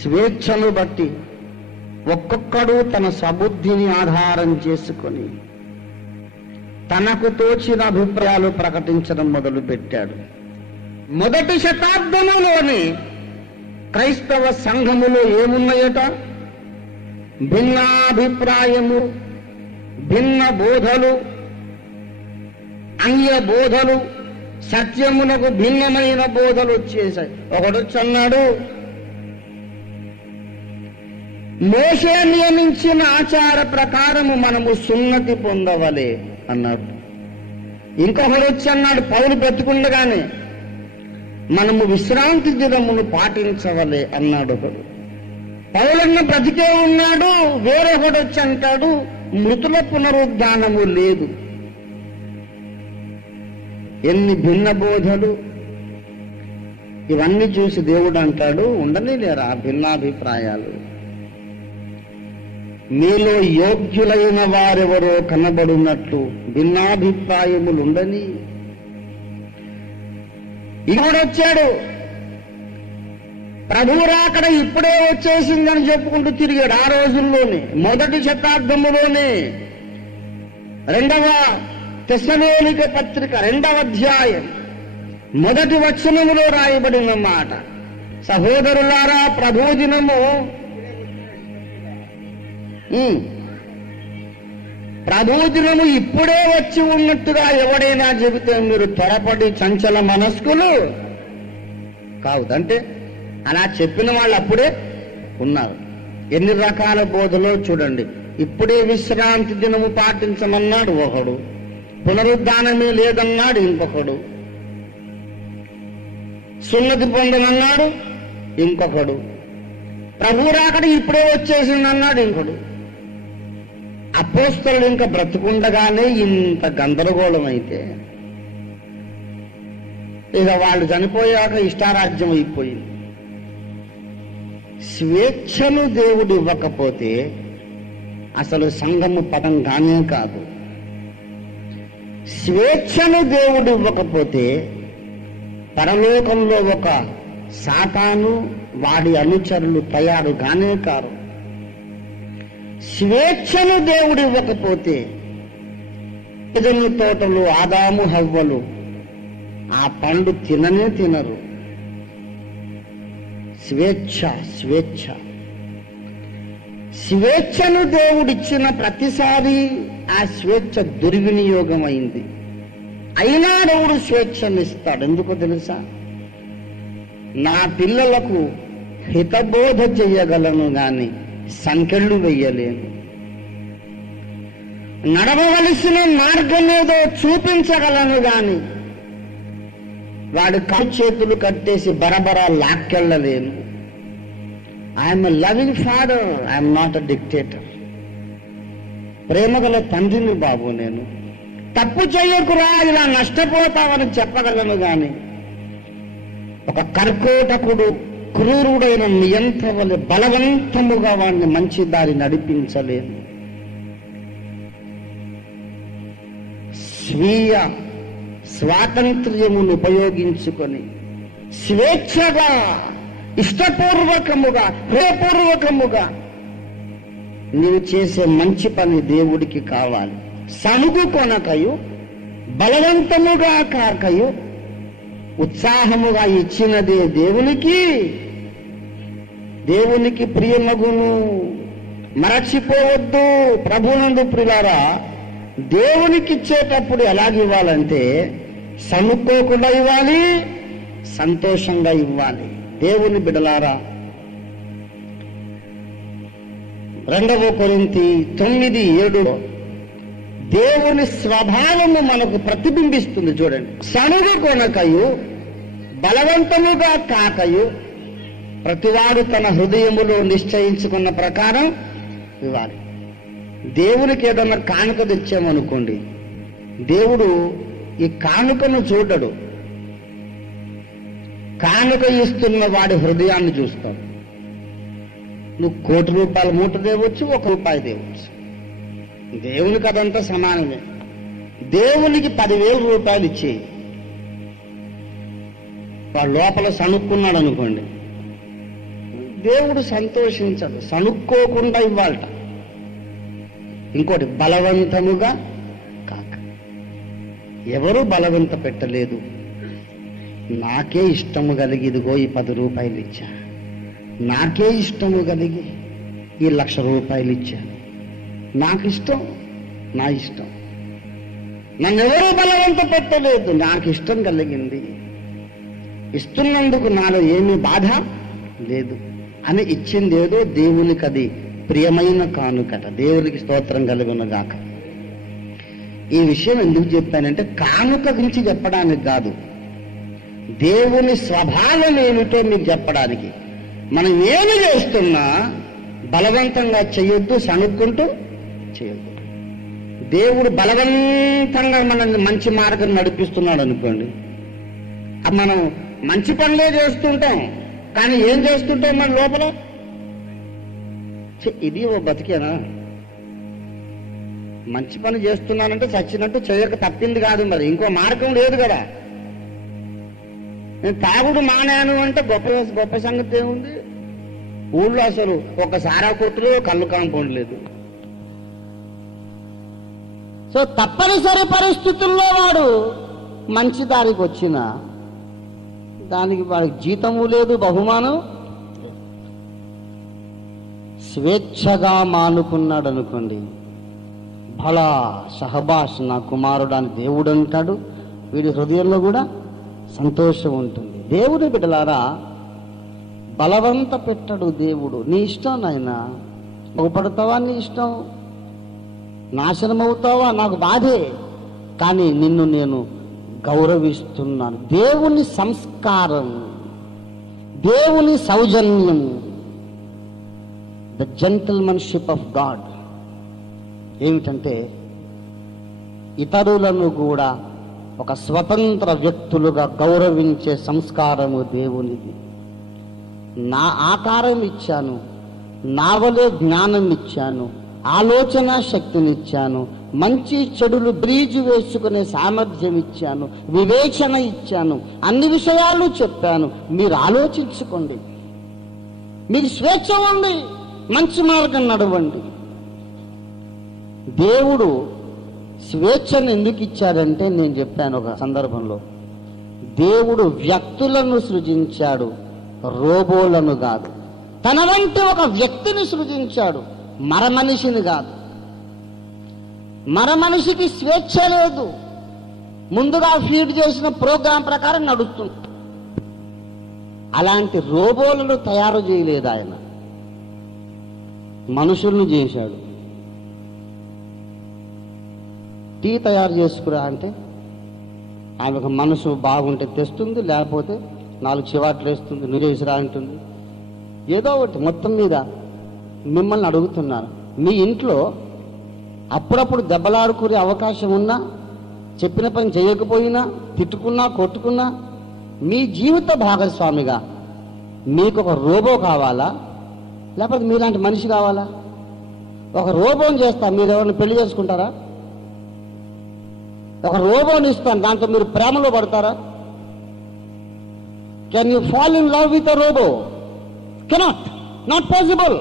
స్వేచ్ఛను బట్టి ఒక్కొక్కడు తన సబుద్ధిని ఆధారం చేసుకొని తనకు తోచిన అభిప్రాయాలు ప్రకటించడం మొదలుపెట్టాడు. 1వ శతాబ్దములోని క్రైస్తవ సంఘములో ఏమున్నాయట? భిన్నాభిప్రాయము, భిన్న బోధలు, అన్య బోధలు, సత్యమునకు భిన్నమైన బోధలు వచ్చేసాయి. ఒకడొచ్చి అన్నాడు, మోషే నియమించిన ఆచార ప్రకారము మనము సున్నతి పొందవలే అన్నాడు. ఇంకొకడు వచ్చి అన్నాడు, పౌలు బ్రతికుండగానే మనము విశ్రాంతి దినమును పాటించవలే అన్నాడు ఒకడు. పౌలన్న బ్రతికే ఉన్నాడు, వేరొకడు వచ్చి అంటాడు మృతుల పునరుద్ధానము లేదు. ఎన్ని భిన్న బోధలు! ఇవన్నీ చూసి దేవుడు అంటాడు, ఉండనే లేరా భిన్నాభిప్రాయాలు. మీలో యోగ్యులైన వారెవరో కనబడున్నట్లు భిన్నాభిప్రాయములు ఉండని. ఇప్పుడు వచ్చాడు, ప్రభువు రాకడ ఇప్పుడే వచ్చేసిందని చెప్పుకుంటూ తిరిగాడు. ఆ రోజుల్లోనే, మొదటి శతాబ్దములోనే 2వ తెస్సలోనిక పత్రిక 2వ అధ్యాయం మొదటి వచనములో రాయబడిన మాట, సహోదరులారా, ప్రభు దినము ఇప్పుడే వచ్చి ఉన్నట్టుగా ఎవడైనా చెబితే మీరు త్వరపడి చంచల మనస్కులు కావద్దు. అలా చెప్పిన వాళ్ళు అప్పుడే ఉన్నారు. ఎన్ని రకాల బోధలో చూడండి. ఇప్పుడే విశ్రాంతి దినము పాటించమన్నాడు ఒకడు, పునరుద్ధానమే లేదన్నాడు ఇంకొకడు, సున్నతి పొందనన్నాడు ఇంకొకడు, ప్రభు రాకడ ఇప్పుడే వచ్చేసిందన్నాడు ఇంకొకడు. అపోస్తలుడు ఇంకా బ్రతుకుండగానే ఇంత గందరగోళం అయితే ఇక వాళ్ళు చనిపోయాక ఇష్టారాజ్యం అయిపోయింది. స్వేచ్ఛను దేవుడు ఇవ్వకపోతే అసలు సంఘము పదం కానే కాదు. స్వేచ్ఛను దేవుడు ఇవ్వకపోతే పరలోకంలో ఒక సాతాను వాడి అనుచరులు తయారు కానే కారు. స్వేచ్ఛను దేవుడు ఇవ్వకపోతే ఏదెను తోటలు ఆదాము హవ్వలు ఆ పండు తిననే తినరు. స్వేచ్ఛ స్వేచ్ఛ స్వేచ్ఛను దేవుడిచ్చిన ప్రతిసారి ఆ స్వేచ్ఛ దుర్వినియోగం అయింది. అయినా దేవుడు స్వేచ్ఛనిస్తాడు. ఎందుకో తెలుసా? నా పిల్లలకు హితబోధ చెయ్యగలను గాని సంకెళ్ళు వెయ్యలేను. నడవవలసిన మార్గం ఏదో చూపించగలను గాని వాడు చేతులు కట్టేసి బరబరా లాక్కెళ్ళలేను. I'm a loving father, I'm not a dictator. ప్రేమగల తండ్రిని బాబు నేను. తప్పు చేయకురా, ఇలా నష్టపోతావని చెప్పగలను గాని ఒక కర్కోటకుడు క్రూరుడైన నియంత్ర వలె బలవంతముగా వాడిని మంచి దారి నడిపించలేను. స్వీయ స్వాతంత్ర్యమును ఉపయోగించుకొని స్వేచ్ఛగా ఇష్టపూర్వకముగా హృదయపూర్వకముగా నీవు చేసే మంచి పని దేవుడికి కావాలి. సనుగు కొనకయు బలవంతముగా కాకయు ఉత్సాహముగా ఇచ్చినదే దేవునికి ప్రియమగును. మరచిపోవద్దు. ప్రభునందు ప్రియులారా, దేవునికి ఇచ్చేటప్పుడు ఎలాగివ్వాలంటే సనుక్కోకుండా ఇవ్వాలి, సంతోషంగా ఇవ్వాలి. దేవుని బిడలారా, 2వ కొరింథీ 9:7 దేవుని స్వభావము మనకు ప్రతిబింబిస్తుంది. చూడండి, సనుగు కొనకయు బలవంతముగా కాకయు ప్రతివాడు తన హృదయములో నిశ్చయించుకున్న ప్రకారం ఇవ్వాలి. దేవునికి ఏదన్నా కానుక తెచ్చామనుకోండి, దేవుడు ఈ కానుకను చూడడు. కానుక ఇస్తున్న వాడి హృదయాన్ని చూస్తాడు. నువ్వు ₹1,00,00,000 మూట తేవచ్చు, ₹1 తేవచ్చు. దేవునికి అదంతా సమానమే. దేవునికి ₹10,000 ఇచ్చేయి. వాడు లోపల సనుక్కున్నాడు అనుకోండి, దేవుడు సంతోషించడు. సనుక్కోకుండా ఇవ్వాలట. ఇంకోటి, బలవంతముగా కాక. ఎవరు బలవంత పెట్టలేదు. నాకే ఇష్టము కలిగి ఇదిగో ఈ ₹10 ఇచ్చా, నాకే ఇష్టము కలిగి ఈ ₹1,00,000 ఇచ్చా, నాకు ఇష్టం, నా ఇష్టం. నన్నెవరూ బలవంత పెట్టలేదు, నాకు ఇష్టం కలిగింది, ఇస్తున్నందుకు నాలో ఏమీ బాధ లేదు అని ఇచ్చింది ఏదో దేవునికి అది ప్రియమైన కానుకట. దేవునికి స్తోత్రం కలుగునుగాక. ఈ విషయం ఎందుకు చెప్పానంటే కానుక గురించి చెప్పడానికి కాదు, దేవుని స్వభావం ఏమిటో మీకు చెప్పడానికి. మనం ఏమి చేస్తున్నా బలవంతంగా చేయొద్దు, సనుక్కుంటూ చేయొద్దు. దేవుడు బలవంతంగా మనల్ని మంచి మార్గం నడిపిస్తున్నాడు అనుకోండి, మనం మంచి పనులే చేస్తుంటాం, కానీ ఏం చేస్తుంటాం మన లోపల? ఇది ఓ బతికేనా? మంచి పని చేస్తున్నానంటే చచ్చినట్టు చేయక తప్పింది కాదు, మరి ఇంకో మార్గం లేదు కదా. నేను తాగుడు మానాను అంటే గొప్ప గొప్ప సంగతి ఏముంది? ఊళ్ళో అసలు ఒక సారా కొట్టులో కళ్ళు కాంపౌండ్ లేదు. సో తప్పనిసరి పరిస్థితుల్లో వాడు మంచి దారికి వచ్చిన దానికి వాడికి జీతము లేదు, బహుమానం. స్వేచ్ఛగా మానుకున్నాడు అనుకోండి, భళా షహబాష్ నా కుమారుడు అని దేవుడు అంటాడు. వీడి హృదయంలో కూడా సంతోషం ఉంటుంది. దేవుని బిడ్డలారా, బలవంత పెట్టడు దేవుడు. నీ ఇష్టం నాయనా, బాగుపడతావా నీ ఇష్టం, నాశనం అవుతావా నాకు బాధే, కానీ నిన్ను నేను గౌరవిస్తున్నాను. దేవుని సంస్కారం, దేవుని సౌజన్యం, ద జెంటిల్మన్షిప్ ఆఫ్ గాడ్ ఏమిటంటే ఇతరులను కూడా ఒక స్వతంత్ర వ్యక్తులుగా గౌరవించే సంస్కారము దేవునిది. నా ఆకారం ఇచ్చాను, నా వలే జ్ఞానం ఇచ్చాను, ఆలోచన శక్తినిచ్చాను, మంచి చెడులు బ్రీజు వేసుకునే సామర్థ్యం ఇచ్చాను, వివేచన ఇచ్చాను, అన్ని విషయాలు చెప్పాను. మీరు ఆలోచించుకోండి, మీకు స్వేచ్ఛ ఉంది, మంచి మార్గం నడవండి. దేవుడు స్వేచ్ఛను ఎందుకు ఇచ్చాడంటే, నేను చెప్పాను ఒక సందర్భంలో, దేవుడు వ్యక్తులను సృజించాడు, రోబోలను కాదు. తన వంటి ఒక వ్యక్తిని సృజించాడు, మరమనిషిని కాదు. మరమనిషికి స్వేచ్ఛ లేదు, ముందుగా ఫీడ్ చేసిన ప్రోగ్రాం ప్రకారం నడుస్తుంది. అలాంటి రోబోలను తయారు చేయలేదు ఆయన, మనుషుల్ని చేశాడు. టీ తయారు చేసుకురా అంటే ఆమెకు మనసు బాగుంటే తెస్తుంది, లేకపోతే 4 చివాట్లు వేస్తుంది, నువ్వేసిరా అంటుంది. ఏదో ఒకటి. మొత్తం మీద మిమ్మల్ని అడుగుతున్నాను, మీ ఇంట్లో అప్పుడప్పుడు దెబ్బలాడుకునే అవకాశం ఉన్నా, చెప్పిన పని చేయకపోయినా, తిట్టుకున్నా కొట్టుకున్నా, మీ జీవిత భాగస్వామిగా మీకు ఒక రోబో కావాలా, లేకపోతే మీలాంటి మనిషి కావాలా? ఒక రోబోని చేస్తా, మీరు ఎవరిని పెళ్లి చేసుకుంటారా? ఒక రోబోని ఇస్తాను, దాంతో మీరు ప్రేమలో పడతారా? Can you fall in love with a robot? Cannot, not possible.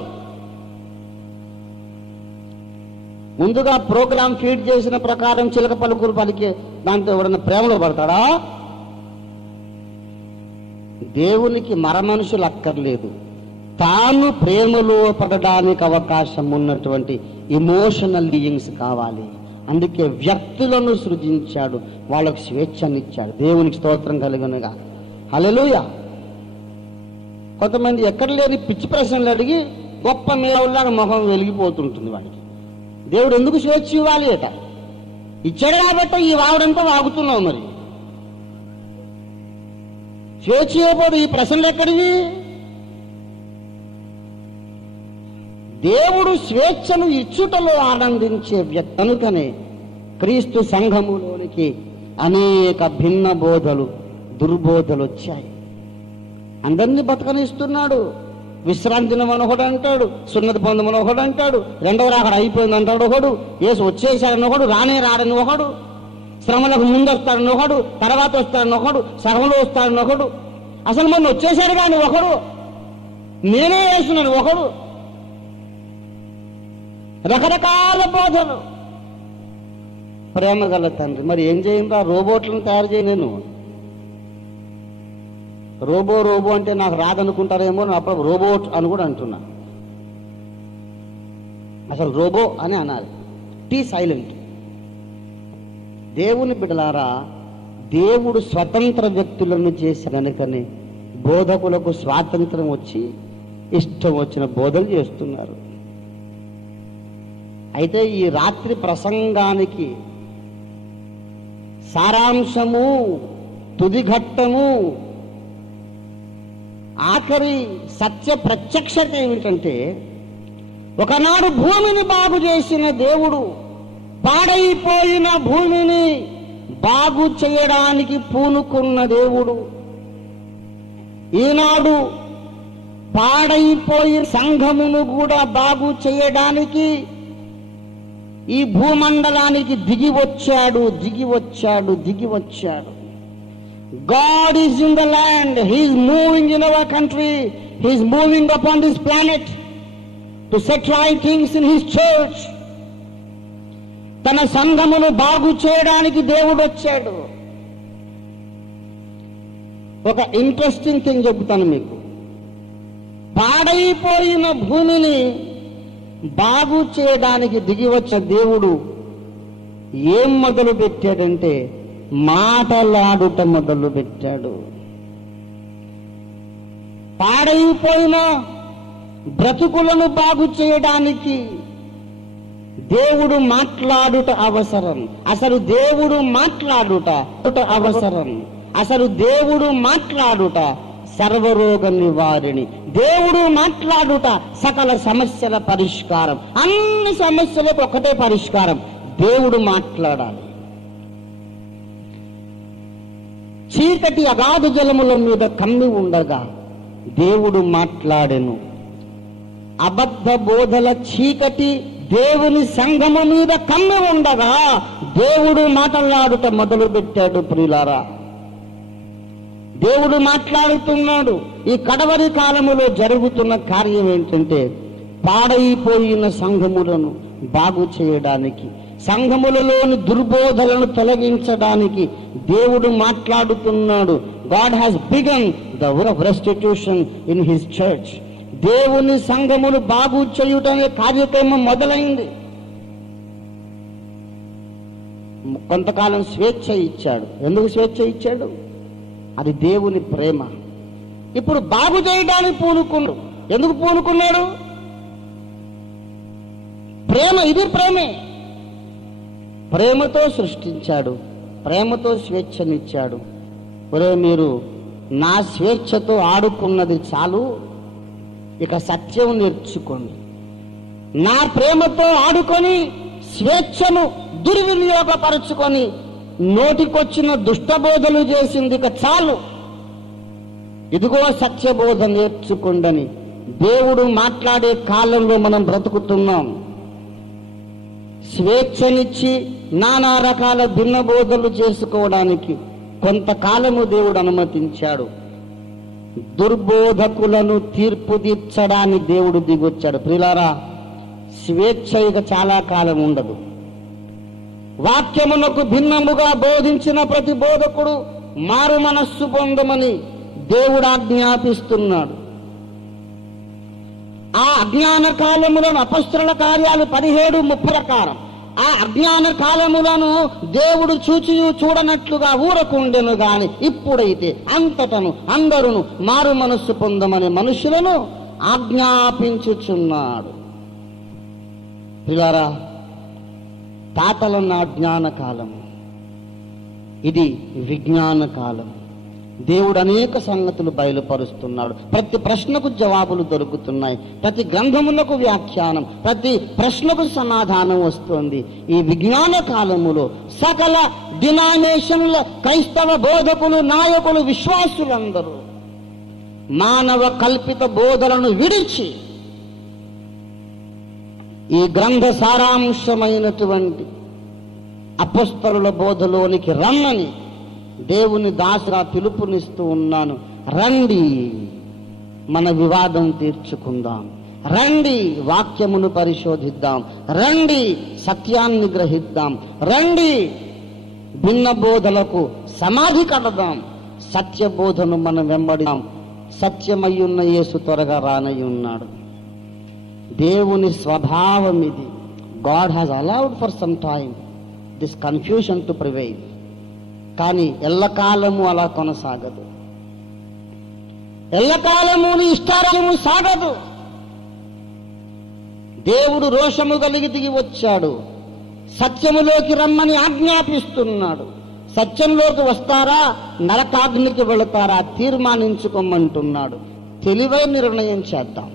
ముందుగా ప్రోగ్రామ్ ఫీడ్ చేసిన ప్రకారం చిలక పలుకులు పలికే దాంతో ఎవడన్నా ప్రేమలో పడతాడా? దేవునికి మరమనుషులు అక్కర్లేదు, తాను ప్రేమలో పడడానికి అవకాశం ఉన్నటువంటి ఎమోషనల్ బీయింగ్స్ కావాలి. అందుకే వ్యక్తులను సృజించాడు, వాళ్ళకు స్వేచ్ఛనిచ్చాడు. దేవునికి స్తోత్రం కలుగునుగా. హల్లెలూయా. కొంతమంది ఎక్కడ లేని పిచ్చి ప్రశ్నలు అడిగి గొప్ప మేళలాగా మొహం వెలిగిపోతుంటుంది వాడికి. దేవుడు ఎందుకు స్వేచ్ఛ ఇవ్వాలి అట? ఇచ్చాడు కాబట్టి ఈ వాగుడంతా వాగుతున్నావు. మరి స్వేచ్ఛ ఇవ్వబోదు, ఈ ప్రశ్నలు ఎక్కడివి? దేవుడు స్వేచ్ఛను ఇచ్చుటలో ఆనందించే వ్యక్తి. కనుకనే క్రీస్తు సంఘములోనికి అనేక భిన్న బోధలు, దుర్బోధలు వచ్చాయి. అందరినీ బతకనిస్తున్నాడు. విశ్రాంతి దినం ఒకడు అంటాడు, సున్నతి పొందమని ఒకడు అంటాడు, రెండవ రాకడ అయిపోయింది అంటాడు ఒకడు, యేసు వచ్చేసాడని ఒకడు, రానే రాడని ఒకడు, శ్రమలకు ముందు వస్తాడని ఒకడు, తర్వాత వస్తాడని ఒకడు, సగంలో వస్తాడని ఒకడు, అసలు మొన్న వచ్చేసాడు కానీ ఒకడు, నేనే వేస్తున్నాను ఒకడు. రకరకాల బోధలు. ప్రేమ గల తండ్రి, మరి ఏం చేయండి? రోబోట్లను తయారు చేయ. నేను రోబో అంటే నాకు రాదనుకుంటారేమో, నేను అప్పుడు రోబోట్ అని కూడా అంటున్నా. అసలు రోబో అని అనాలి. T silent. దేవుని బిడ్డలారా, దేవుడు స్వతంత్ర వ్యక్తులను చేసి కనుకనే బోధకులకు స్వాతంత్రం వచ్చి ఇష్టం వచ్చిన బోధలు చేస్తున్నారు. అయితే ఈ రాత్రి ప్రసంగానికి సారాంశము, తుదిఘట్టము, ఆఖరి సత్య ప్రత్యక్షత ఏమిటంటే, ఒకనాడు భూమిని బాగు చేసిన దేవుడు పాడైపోయిన భూమిని బాగు చేయడానికి పూనుకున్న దేవుడు ఈనాడు పాడైపోయిన సంఘమును కూడా బాగు చేయడానికి ఈ భూమండలానికి దిగి వచ్చాడు. God is in the land. He is moving in our country. He is moving upon this planet to set right things in His church. తన సంఘమును బాగు చేయడానికి దేవుడు వచ్చాడు. ఒక ఇంట్రెస్టింగ్ థింగ్ చెబుతాను మీకు. పాడైపోయిన భూమిని బాగు చేయడానికి దిగి వచ్చే దేవుడు ఏం మొదలు పెట్టాడంటే మాటలాడుట మొదలు పెట్టాడు. పాడైపోయిన బ్రతుకులను బాగు చేయడానికి దేవుడు మాట్లాడుట అవసరం. అసలు దేవుడు మాట్లాడుట అవసరం. అసలు దేవుడు మాట్లాడుట సర్వరోగ నివారిణి. దేవుడు మాట్లాడుట సకల సమస్యల పరిష్కారం. అన్ని సమస్యలకు ఒకటే పరిష్కారం, దేవుడు మాట్లాడాలి. చీకటి అగాధ జలముల మీద కమ్మి ఉండగా దేవుడు మాట్లాడెను. అబద్ధ బోధల చీకటి దేవుని సంఘము మీద కమ్మి ఉండగా దేవుడు మాట్లాడుట మొదలు పెట్టాడు. ప్రియులారా, దేవుడు మాట్లాడుతున్నాడు. ఈ కడవరి కాలములో జరుగుతున్న కార్యం ఏంటంటే పాడైపోయిన సంఘములను బాగు చేయడానికి, సంఘములలోని దుర్బోధలను తొలగించడానికి దేవుడు మాట్లాడుతున్నాడు. God has begun the work of restitution in His church. దేవుని సంఘమును బాగు చేయుట అనే కార్యక్రమం మొదలైంది. కొంతకాలం స్వేచ్ఛ ఇచ్చాడు. ఎందుకు స్వేచ్ఛ ఇచ్చాడు? అది దేవుని ప్రేమ. ఇప్పుడు బాగు చేయడానికి పూనుకున్నాడు. ఎందుకు పూనుకున్నాడు? ప్రేమ. ఇది ప్రేమే. ప్రేమతో సృష్టించాడు, ప్రేమతో స్వేచ్ఛనిచ్చాడు. ఒరే, మీరు నా స్వేచ్ఛతో ఆడుకున్నది చాలు, ఇక సత్యం నేర్చుకోండి. నా ప్రేమతో ఆడుకొని స్వేచ్ఛను దుర్వినియోగపరుచుకొని నోటికొచ్చిన దుష్టబోధలు చేసింది ఇక చాలు, ఇదిగో సత్యబోధ నేర్చుకోండని దేవుడు మాట్లాడే కాలంలో మనం బ్రతుకుతున్నాం. స్వేచ్ఛనిచ్చి నానా రకాల భిన్న బోధలు చేసుకోవడానికి కొంతకాలము దేవుడు అనుమతించాడు. దుర్బోధకులను తీర్పు తీర్చడానికి దేవుడు దిగొచ్చాడు. ప్రియులారా, స్వేచ్ఛ ఇక చాలా కాలం ఉండదు. వాక్యమునకు భిన్నముగా బోధించిన ప్రతి బోధకుడు మారు మనస్సు పొందమని దేవుడు ఆజ్ఞాపిస్తున్నాడు. ఆ అజ్ఞాన కాలములను అపొస్తలుల కార్యాలు 17:30 ప్రకారం ఆ అజ్ఞాన కాలములను దేవుడు చూచి చూడనట్లుగా ఊరకుండెను గాని ఇప్పుడైతే అంతటను అందరును మారు మనస్సు పొందమని మనుషులను ఆజ్ఞాపించుచున్నాడు. పిల్లారా, తాతలన్న అజ్ఞాన కాలం, ఇది విజ్ఞాన కాలం. దేవుడు అనేక సంగతులు బయలుపరుస్తున్నాడు. ప్రతి ప్రశ్నకు జవాబులు దొరుకుతున్నాయి. ప్రతి గ్రంథములకు వ్యాఖ్యానం, ప్రతి ప్రశ్నకు సమాధానం వస్తుంది. ఈ విజ్ఞాన కాలములో సకల డినామినేషన్ల క్రైస్తవ బోధకులు, నాయకులు, విశ్వాసులందరూ మానవ కల్పిత బోధలను విడిచి ఈ గ్రంథ సారాంశమైనటువంటి అపొస్తలుల బోధలోనికి రమ్మని దేవుని దాసుగా పిలుపునిస్తూ ఉన్నాను. రండి, మన వివాదం తీర్చుకుందాం. రండి, వాక్యమును పరిశోధిద్దాం. రండి, సత్యాన్ని గ్రహిద్దాం. రండి, భిన్న బోధలకు సమాధి కడదాం. సత్యబోధను మనం వెంబడిదాం. సత్యమయ్యున్న యేసు త్వరగా రానయ్యున్నాడు. దేవుని స్వభావం ఇది. God has allowed for some time this confusion to prevail. కానీ ఎల్లకాలము అలా కొనసాగదు. ఎల్లకాలము నీ ఇష్టారాజ్యము సాగదు. దేవుడు రోషము కలిగి దిగి వచ్చాడు. సత్యములోకి రమ్మని ఆజ్ఞాపిస్తున్నాడు. సత్యంలోకి వస్తారా, నరకాగ్నికి వెళతారా తీర్మానించుకోమంటున్నాడు. తెలివైన నిర్ణయం చేద్దాం.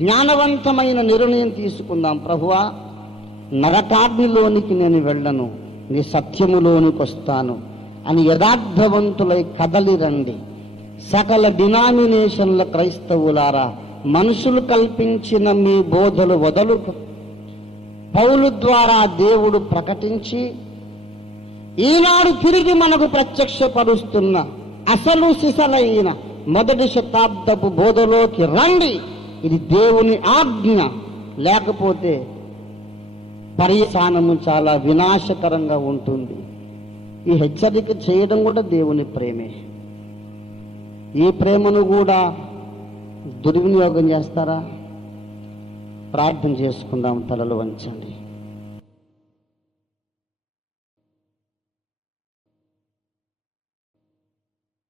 జ్ఞానవంతమైన నిర్ణయం తీసుకుందాం. ప్రభువా, నరకాగ్నిలోనికి నేను వెళ్ళను, నీ సత్యములోనికి వస్తాను అని యథార్థవంతులై కదలి రండి. సకల డినామినేషన్ల క్రైస్తవులారా, మనుషులు కల్పించిన మీ బోధలు వదలు. పౌలు ద్వారా దేవుడు ప్రకటించి ఈనాడు తిరిగి మనకు ప్రత్యక్షపరుస్తున్న అసలు సిసలైన మొదటి శతాబ్దపు బోధలోకి రండి. ఇది దేవుని ఆజ్ఞ. లేకపోతే పర్యవసానము చాలా వినాశకరంగా ఉంటుంది. ఈ హెచ్చరిక చేయడం కూడా దేవుని ప్రేమే. ఈ ప్రేమను కూడా దుర్వినియోగం చేస్తారా? ప్రార్థన చేసుకుందాం. తలలు వంచండి.